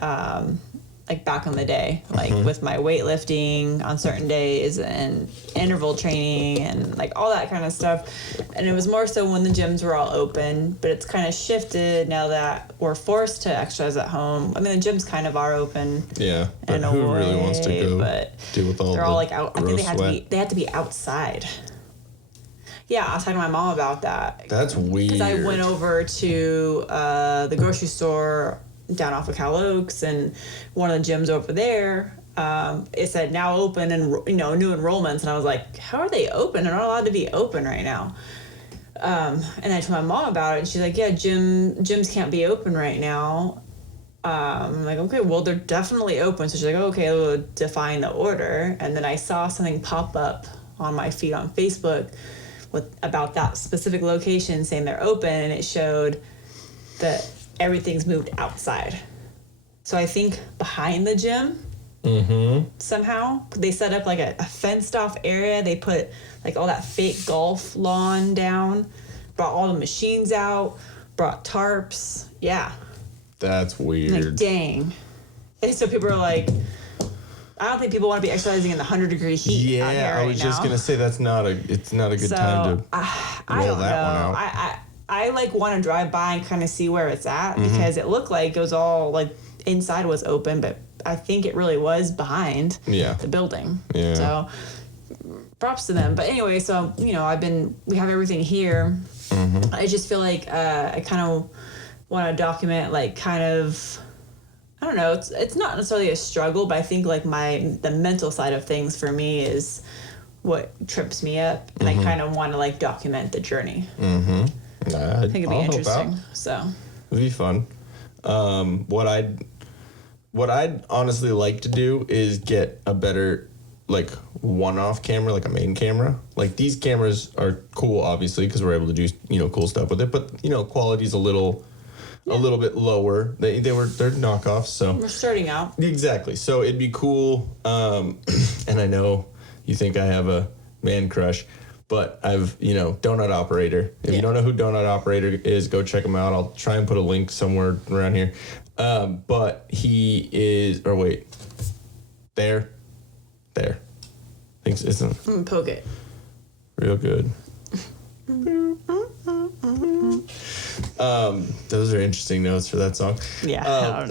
like back in the day, like with my weightlifting on certain days and interval training and like all that kind of stuff. And it was more so when the gyms were all open, but it's kind of shifted now that we're forced to exercise at home. I mean, the gyms kind of are open. Yeah, but who really wants to go deal with all they're all like out. I think sweat. they had to be outside. Yeah, I was talking to my mom about that. That's weird. Because I went over to the grocery store down off of Cal Oaks, and one of the gyms over there, it said now open and new enrollments, and I was like, how are they open? They're not allowed to be open right now. And I told my mom about it, and she's like, yeah, gyms can't be open right now. I'm like, okay, well, they're definitely open. So she's like, okay, we'll define the order. And then I saw something pop up on my feed on Facebook about that specific location saying they're open, and it showed that everything's moved outside. So I think behind the gym, somehow, they set up like a fenced off area. They put like all that fake golf lawn down, brought all the machines out, brought tarps. Yeah. That's weird. Like, dang. And so people are like, I don't think people want to be exercising in the 100-degree heat out here right now. I was just going to say it's not a good time to roll that one out. I like want to drive by and kind of see where it's at, because it looked like it was all like inside was open, but I think it really was behind the building. Yeah. So props to them. But anyway, so we have everything here. I just feel like I kind of want to document like kind of, I don't know, it's not necessarily a struggle, but I think like the mental side of things for me is what trips me up, and I kind of want to like document the journey. I think it'd be interesting. So it'd be fun. What I'd honestly like to do is get a better like one-off camera, like a main camera. Like these cameras are cool, obviously, because we're able to do cool stuff with it. But quality's a little bit lower. They're knockoffs, so we're starting out. Exactly. So it'd be cool. And I know you think I have a man crush. But I've, Donut Operator. If you don't know who Donut Operator is, go check him out. I'll try and put a link somewhere around here. But he is, or wait, there. Thanks, isn't poke it. Real good. Those are interesting notes for that song. Yeah.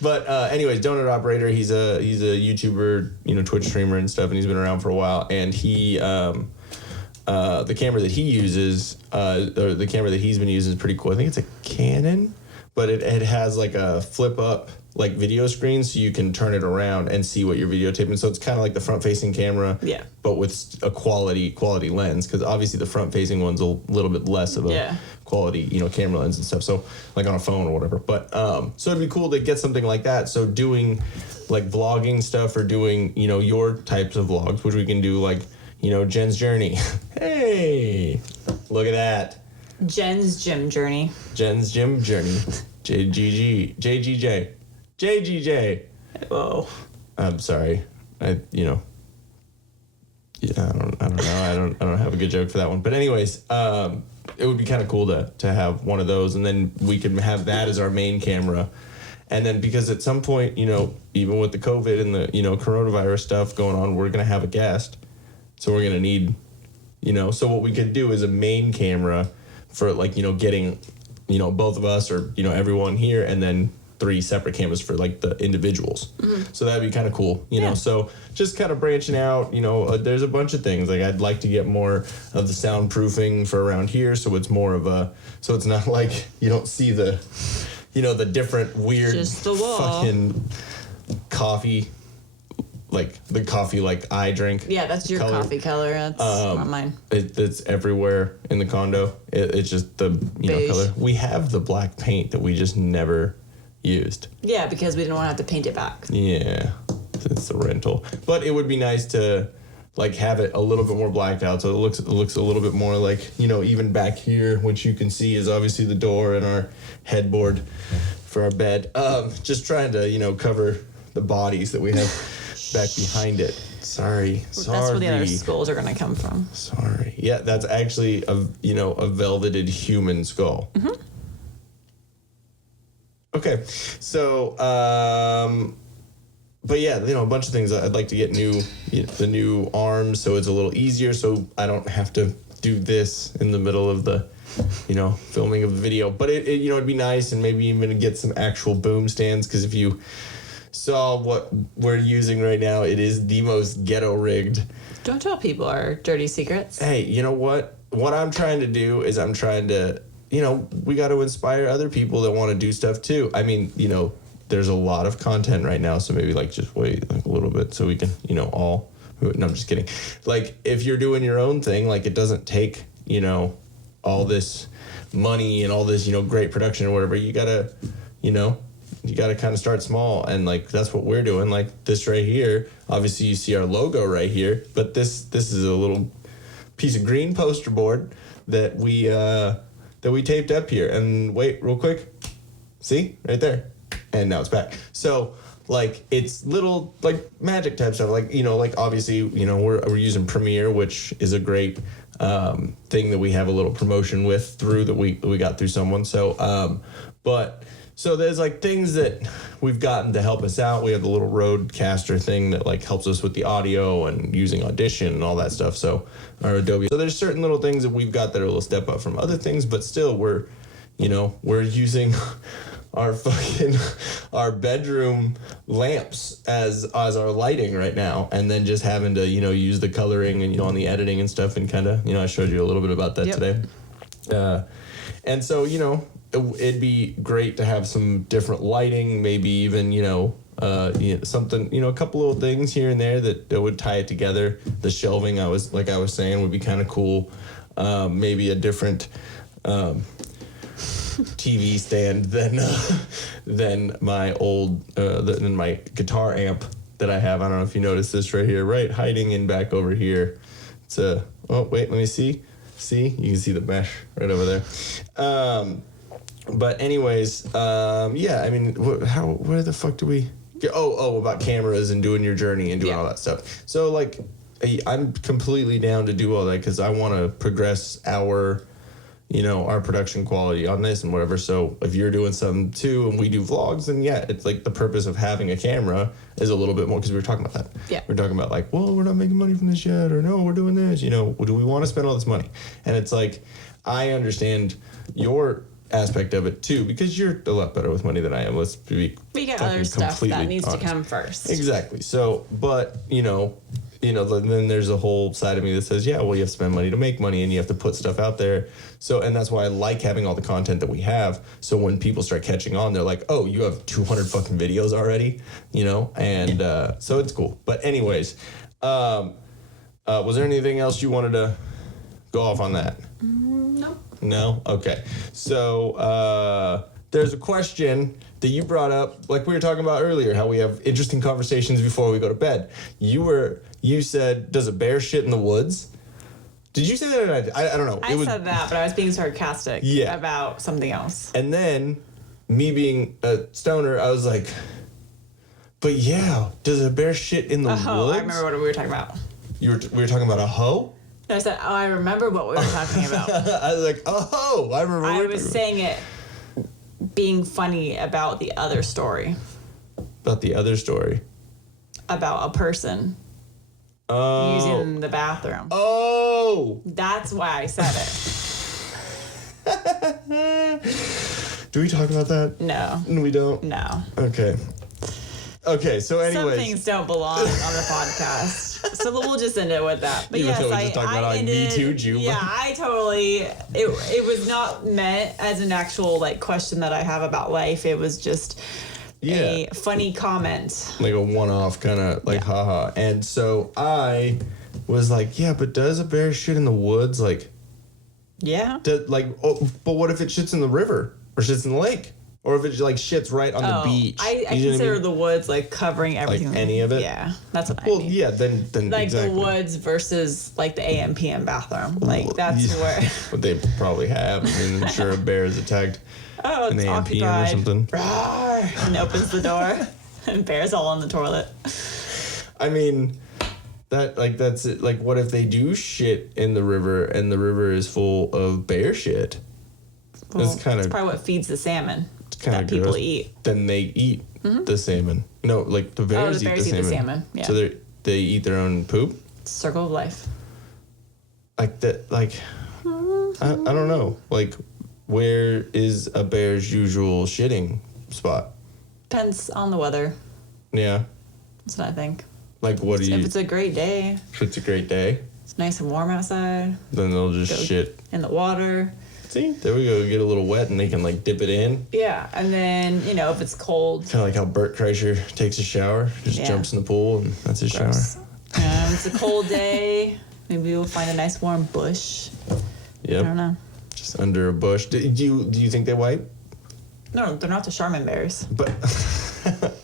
But anyways, Donut Operator, he's a YouTuber, Twitch streamer and stuff, and he's been around for a while. And he, the camera that he uses, or the camera that he's been using is pretty cool. I think it's a Canon, but it has like a flip up like video screen, so you can turn it around and see what you're videotaping. So it's kind of like the front facing camera, but with a quality lens, because obviously the front facing one's a little bit less of a quality, camera lens and stuff. So like on a phone or whatever. But so it'd be cool to get something like that. So doing like vlogging stuff or doing your types of vlogs, which we can do like Jen's journey. Hey, look at that. Jen's gym journey. Jen's gym journey. JGJ. Whoa. I'm sorry. I don't know. I don't have a good joke for that one. But anyways, it would be kind of cool to have one of those, and then we could have that as our main camera. And then because at some point, even with the COVID and the coronavirus stuff going on, we're gonna have a guest, so we're gonna need, so what we could do is a main camera for like getting, both of us or everyone here, and then 3 separate cameras for like the individuals. So that'd be kind of cool, know. So just kind of branching out, there's a bunch of things. Like I'd like to get more of the soundproofing for around here, so it's more of so it's not like you don't see the the different weird just the wall. Fucking coffee, like the coffee like I drink. Yeah, that's your color. Coffee color. That's not mine. It's everywhere in the condo. It's just the Beige. color. We have the black paint that we just never used. Yeah, because we didn't want to have to paint it back. Yeah, it's a rental. But it would be nice to like have it a little bit more blacked out, so it looks a little bit more like even back here, which you can see is obviously the door and our headboard for our bed. Just trying to cover the bodies that we have back behind it. Sorry. That's where the other skulls are going to come from. Sorry. Yeah, that's actually a velveted human skull. Okay, so but yeah, a bunch of things. I'd like to get the new arms, so it's a little easier, so I don't have to do this in the middle of the filming of the video. But it'd be nice, and maybe even get some actual boom stands, because if you saw what we're using right now, it is the most ghetto rigged. Don't tell people our dirty secrets. Hey, you know what? What I'm trying to do is I'm trying to we got to inspire other people that want to do stuff too. I mean, there's a lot of content right now, so maybe like just wait like a little bit so we can, all. No, I'm just kidding. Like if you're doing your own thing, like it doesn't take, all this money and all this, great production or whatever. You gotta, kind of start small, and like that's what we're doing. Like this right here, obviously you see our logo right here, but this is a little piece of green poster board that we taped up here. And wait, real quick, see right there, and now it's back. So like it's little like magic type stuff, like like obviously we're using Premiere, which is a great thing that we have a little promotion with through that we got through someone. So but so there's like things that we've gotten to help us out. We have the little Rodecaster thing that like helps us with the audio and using Audition and all that stuff. So our Adobe. So there's certain little things that we've got that are a little step up from other things, but still we're using our bedroom lamps as our lighting right now, and then just having to use the coloring and on the editing and stuff, and kind of I showed you a little bit about that today. And so it'd be great to have some different lighting, maybe even something a couple little things here and there that would tie it together. The shelving I was saying would be kind of cool. Maybe a different TV stand than my old than my guitar amp that I have. I don't know if you noticed this right here, right hiding in back over here. It's a let me see. You can see the mesh right over there. But anyways, yeah, I mean, where the fuck do we get? About cameras and doing your journey and doing all that stuff. So like, I'm completely down to do all that, because I want to progress our production quality on this and whatever. So if you're doing something too, and we do vlogs, then yeah, it's like the purpose of having a camera is a little bit more, because we were talking about that. Yeah. We're talking about like, well, we're not making money from this yet, or no, we're doing this, do we want to spend all this money? And it's like, I understand your aspect of it too, because you're a lot better with money than I am. Let's be we got other stuff that needs honest. to come first. Exactly. So, but then there's a whole side of me that says, yeah, well, you have to spend money to make money and you have to put stuff out there. So, and that's why I like having all the content that we have. So when people start catching on, they're like, oh, you have 200 fucking videos already, and so it's cool. But anyways, was there anything else you wanted to go off on that? No. No? Okay. So there's a question that you brought up, like we were talking about earlier, how we have interesting conversations before we go to bed. You said, does a bear shit in the woods? Did you say that? I don't know. I said that, but I was being sarcastic about something else. And then, me being a stoner, I was like, but yeah, does a bear shit in the woods? I remember what we were talking about. We were talking about a hoe? I said, I remember what we were talking about. I was like, a hoe. I remember. I was saying it being funny about the other story. About the other story? About a person. Oh. Using the bathroom. Oh! That's why I said it. Do we talk about that? No. We don't? No. Okay. Okay, so anyways. Some things don't belong on the podcast. So we'll just end it with that. But Even yes, though we just talked about Metoo'd you. Yeah, I totally, it was not meant as an actual question that I have about life. It was just a funny comment. Like a one-off kind of haha. And so I was like, yeah, but does a bear shit in the woods? Yeah. But what if it shits in the river or shits in the lake? Or if it shits right on the beach? I consider the woods covering everything. Any of it? Yeah, that's what I mean. Well, yeah, then exactly. The woods versus the AM PM bathroom. That's where. What they probably have. I'm sure a bear is attacked. Oh, it's an AM PM occupied. or something. Rawr, and opens the door, and bear's all on the toilet. I mean, that's it. What if they do shit in the river and the river is full of bear shit? Well, that's probably what feeds the salmon. That people eat. Then they eat the salmon. No, the bears, eat the salmon. Yeah. So they eat their own poop? Circle of life. Like that, I don't know. Where is a bear's usual shitting spot? Depends on the weather. Yeah. That's what I think. What do you... If it's a great day. If it's a great day. It's nice and warm outside. Then they'll just shit. In the water. See, there we go. Get a little wet and they can dip it in. Yeah, and then if it's cold, kind of like how Bert Kreischer takes a shower, just jumps in the pool and that's his shower. It's a cold day. Maybe we'll find a nice warm bush. Yep. I don't know. Just under a bush. Do you think they wipe? No, they're not the Charmin bears. But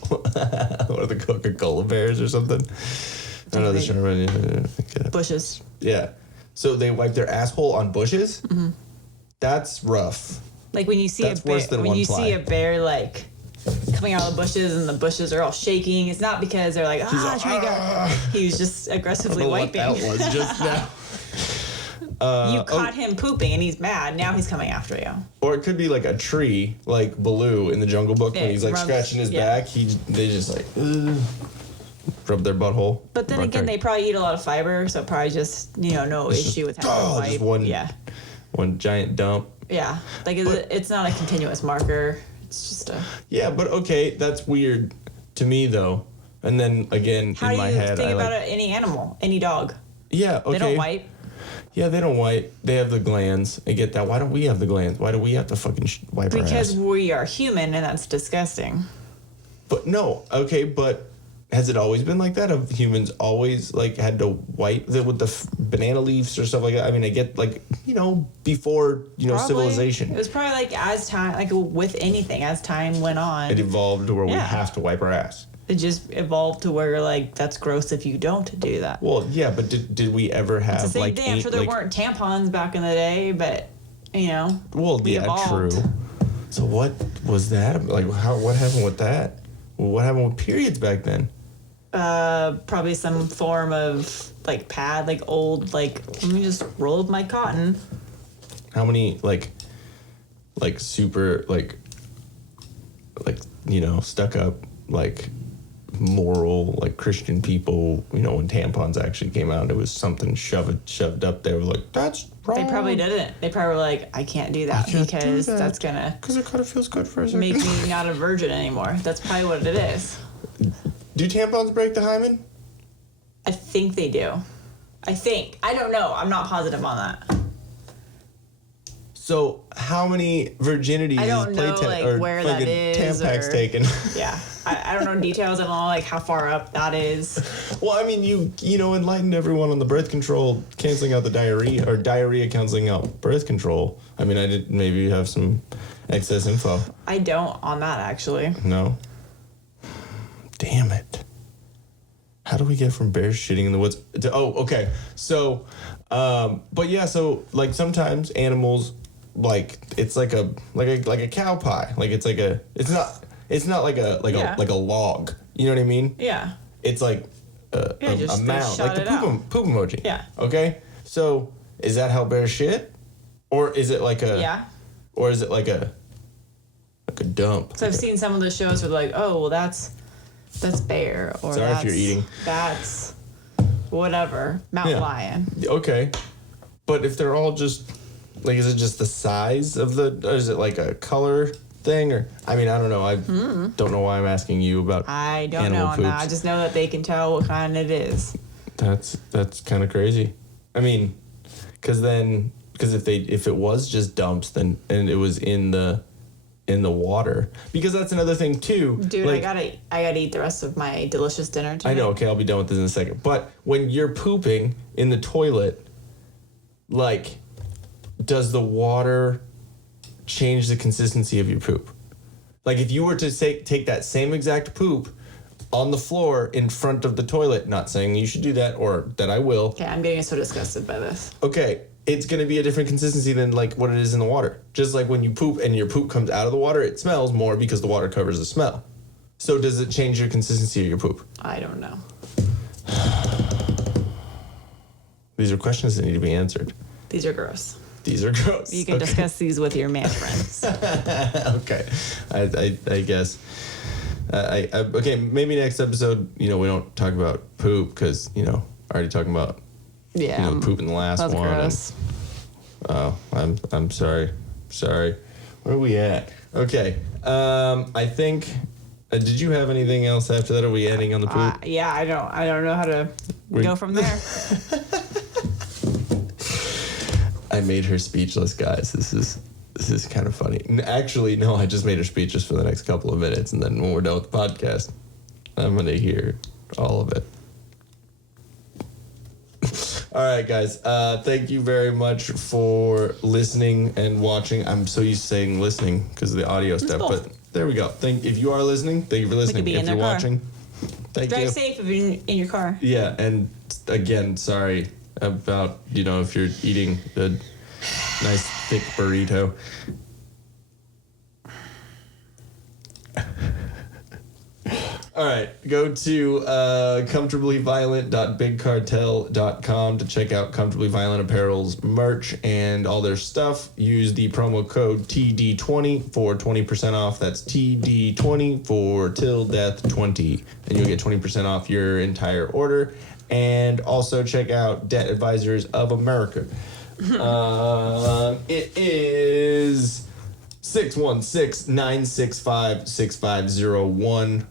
what are the Coca-Cola bears or something? I don't know the Charmin. Bushes. Yeah. So they wipe their asshole on bushes? Mm-hmm. That's rough. When you see That's worse than one ply. See a bear coming out of the bushes and the bushes are all shaking, it's not because they're trying to go. He was just aggressively wiping. What that was just now. You caught him pooping and he's mad. Now he's coming after you. Or it could be a tree, like Baloo in the Jungle Book when he's scratching his back. They just rub their butthole. But then again, they probably eat a lot of fiber, so probably just no issue with having to wipe. Just one giant dump. Yeah, it's not a continuous marker. It's just a. Yeah, but okay, that's weird to me though. And then again, in my head, how do you think about any animal, any dog? Yeah, okay. They don't wipe. Yeah, they don't wipe. They have the glands. I get that. Why don't we have the glands? Why do we have to fucking wipe our ass? Because we are human, and that's disgusting. But no, okay, but has it always been like that? Have humans always had to wipe with the banana leaves or stuff like that? I mean, I get before Probably. Civilization. It was probably as time, with anything, as time went on, it evolved to where we have to wipe our ass. It just evolved to where that's gross if you don't do that. Well, yeah, but did we ever have it's the same thing. I'm sure there weren't tampons back in the day, but Well, we evolved. True. So what was that? What happened with that? Well, what happened with periods back then? Probably some form of pad, old let me just roll up my cotton. How many super stuck up moral Christian people, when tampons actually came out, it was something shoved up there that's wrong. They probably didn't. They probably were I can't do that because that's gonna because it kind of feels good for a second. Make me not a virgin anymore. That's probably what it is. Do tampons break the hymen? I think they do. I don't know. I'm not positive on that. So how many virginities I don't is know, playtime like, or where that fucking is, Tampax or- taken? Yeah. I don't know details. I don't know, like, how far up that is. Well, I mean, you know, enlightened everyone on the birth control, canceling out the diarrhea, or diarrhea canceling out birth control. I mean, I did maybe you have some excess info. I don't on that, actually. No. Damn it. How do we get from bears shitting in the woods to, okay. So, but yeah, so like sometimes animals, like it's like a cow pie. Like it's not like a log. You know what I mean? Yeah. It's like a just they mound, shot like the it poop emoji. Yeah. Okay. So is that how bears shit, or is it like a? Yeah. Or is it like a dump? So I've seen some of the shows where they're like, oh, well, that's bear, or Sorry if that's, you're eating. That's whatever, mountain lion. Okay. But if they're all just, like, is it just the size of or is it like a color thing? Or, I mean, I don't know. I don't know why I'm asking you about I don't know animal on that. I poops. just know that they can tell what kind it is. That's kind of crazy. I mean, because if it was just dumps, then, and it was in the water, because that's another thing too. Dude, like, I gotta eat the rest of my delicious dinner tonight. I know. Okay, I'll be done with this in a second. But when you're pooping in the toilet, like, does the water change the consistency of your poop? Like, if you were to take that same exact poop on the floor in front of the toilet, not saying you should do that or that I will. Okay, I'm getting so disgusted by this. Okay, it's going to be a different consistency than like what it is in the water. Just like when you poop and your poop comes out of the water, it smells more because the water covers the smell. So does it change your consistency of your poop? I don't know. These are questions that need to be answered. These are gross. These are gross. You can discuss these with your man friends. Okay, I guess. Okay, maybe next episode, we don't talk about poop because, already talking about Yeah. poop in the last That's one. gross. I'm sorry. Where are we at? Okay. I think. Did you have anything else after that? Are we ending on the poop? Yeah, I don't know how to go from there. I made her speechless, guys. This is kind of funny. Actually, no, I just made her speechless for the next couple of minutes, and then when we're done with the podcast, I'm gonna hear all of it. All right, guys. Thank you very much for listening and watching. I'm so used to saying listening because of the audio stuff, cool. but there we go. If you are listening, thank you for listening. be If in you're their car. watching, thank you. Drive safe if you're in your car. Yeah, and again, sorry about, if you're eating a nice thick burrito. All right, go to comfortablyviolent.bigcartel.com to check out Comfortably Violent Apparel's merch and all their stuff. Use the promo code TD20 for 20% off. That's TD20 for till death 20, and you'll get 20% off your entire order. And also check out Debt Advisors of America. It is 616-965-6501.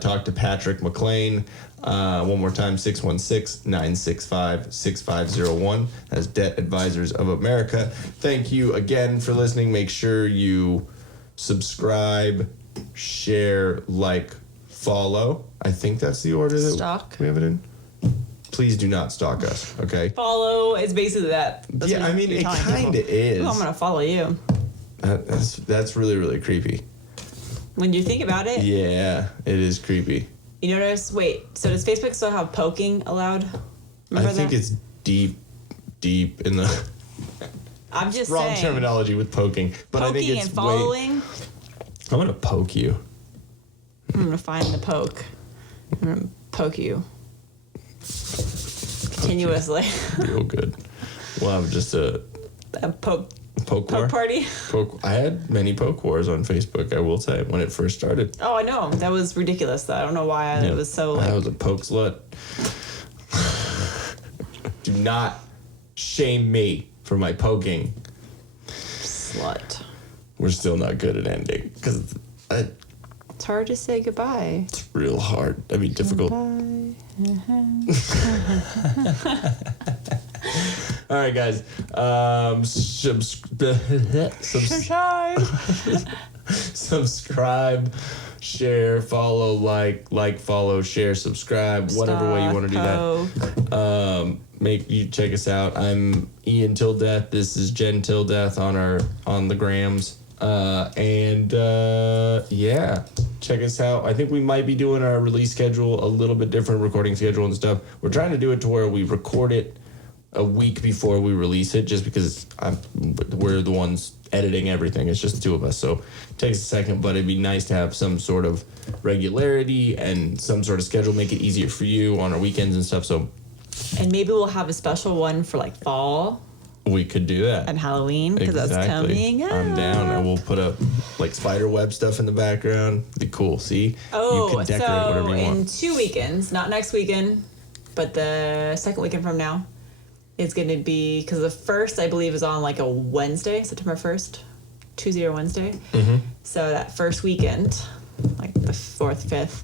Talk to Patrick McLean. One more time, 616-965-6501. That's Debt Advisors of America. Thank you again for listening. Make sure you subscribe, share, like, follow. I think that's the order that Stalk. we have it in. Please do not stalk us, okay? Follow is basically that. That's Yeah, what I mean, you're it telling kind of people. is. Ooh, I'm gonna follow you. That's really, really creepy. When you think about it, Yeah, it is creepy. you notice. Wait, so does Facebook still have poking allowed? I think it's deep in the I'm just wrong saying. terminology with poking, but I think Poking it's and following. I'm gonna poke you. I'm gonna find the poke. I'm gonna poke you continuously. Real good. We'll have just a A poke poke war. party. I had many poke wars on Facebook, I will say, when it first started. Oh, I know. That was ridiculous. Though. I don't know why it was so I like. was a poke slut. Do not shame me for my poking. Slut. We're still not good at ending because It's hard to say goodbye. It's real hard. That'd be difficult. Goodbye. All right, guys. Subscribe, share, follow, like, follow, share, subscribe, whatever way you want to do that. Make you check us out. I'm Ian Till Death. This is Jen Till Death on the grams. Yeah, check us out. I think we might be doing our release schedule a little bit different, recording schedule and stuff. We're trying to do it to where we record it a week before we release it, just because we're the ones editing everything. It's just the two of us, so it takes a second, but it'd be nice to have some sort of regularity and some sort of schedule, make it easier for you on our weekends and stuff. So, and maybe we'll have a special one for like fall. We could do that. And Halloween, because that's coming up. I'm down. And we'll put up like spider web stuff in the background. Be cool. See? Oh, you can decorate whatever you want. In 2 weekends, not next weekend, but the second weekend from now, it's going to be, because the first, I believe, is on like a Wednesday, September 1st, Tuesday or Wednesday. Mm-hmm. So that first weekend, like the 4th, 5th,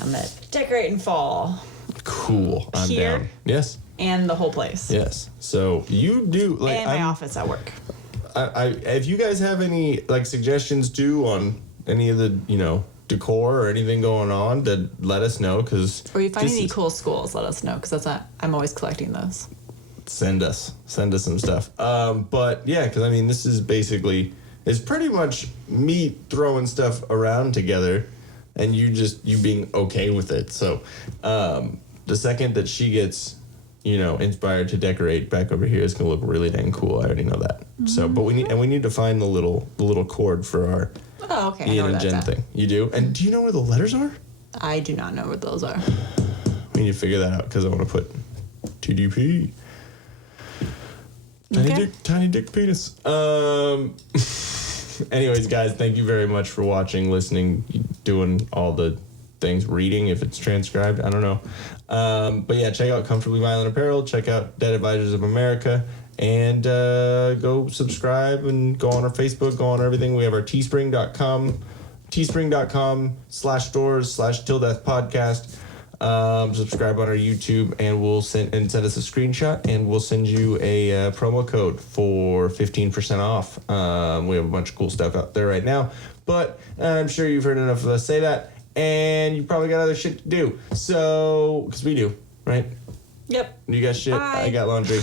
I'm going to decorate in fall. Cool. I'm Here. down. Yes. And the whole place. Yes. So you do like and my office at work. If you guys have any like suggestions too on any of the decor or anything going on, then let us know. Or you find any cool schools, let us know, because I'm always collecting those. Send us some stuff. But yeah, because I mean this is basically it's pretty much me throwing stuff around together, and you being okay with it. So the second that she gets inspired to decorate back over here, it's gonna look really dang cool. I already know that. Mm-hmm. So, but we need to find the little cord for our Ian and Jen thing. You do? And do you know where the letters are? I do not know where those are. We need to figure that out because I want to put TDP. Okay. Tiny dick penis. Anyways, guys, thank you very much for watching, listening, doing all the things, reading if it's transcribed. I don't know. But yeah, check out Comfortably Violent Apparel, check out Dead Advisors of America, and go subscribe and go on our Facebook, go on everything. We have our teespring.com/stores/Till Death Podcast. Subscribe on our YouTube, and we'll send us a screenshot, and we'll send you a promo code for 15% off. We have a bunch of cool stuff out there right now, but I'm sure you've heard enough of us say that. And you probably got other shit to do. So, because we do, right? Yep. You got shit? Bye. I got laundry.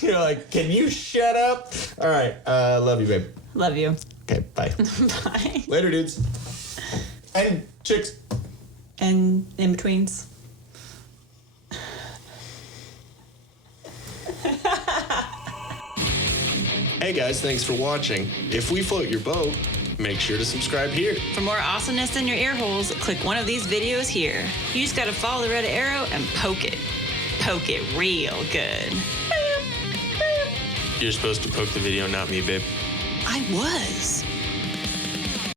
You're like, can you shut up? All right. Love you, babe. Love you. Okay, bye. Bye. Later, dudes. And chicks. And in-betweens. Hey, guys. Thanks for watching. If we float your boat, make sure to subscribe here. For more awesomeness in your ear holes, click one of these videos here. You just gotta follow the red arrow and poke it. Poke it real good. You're supposed to poke the video, not me, babe. I was.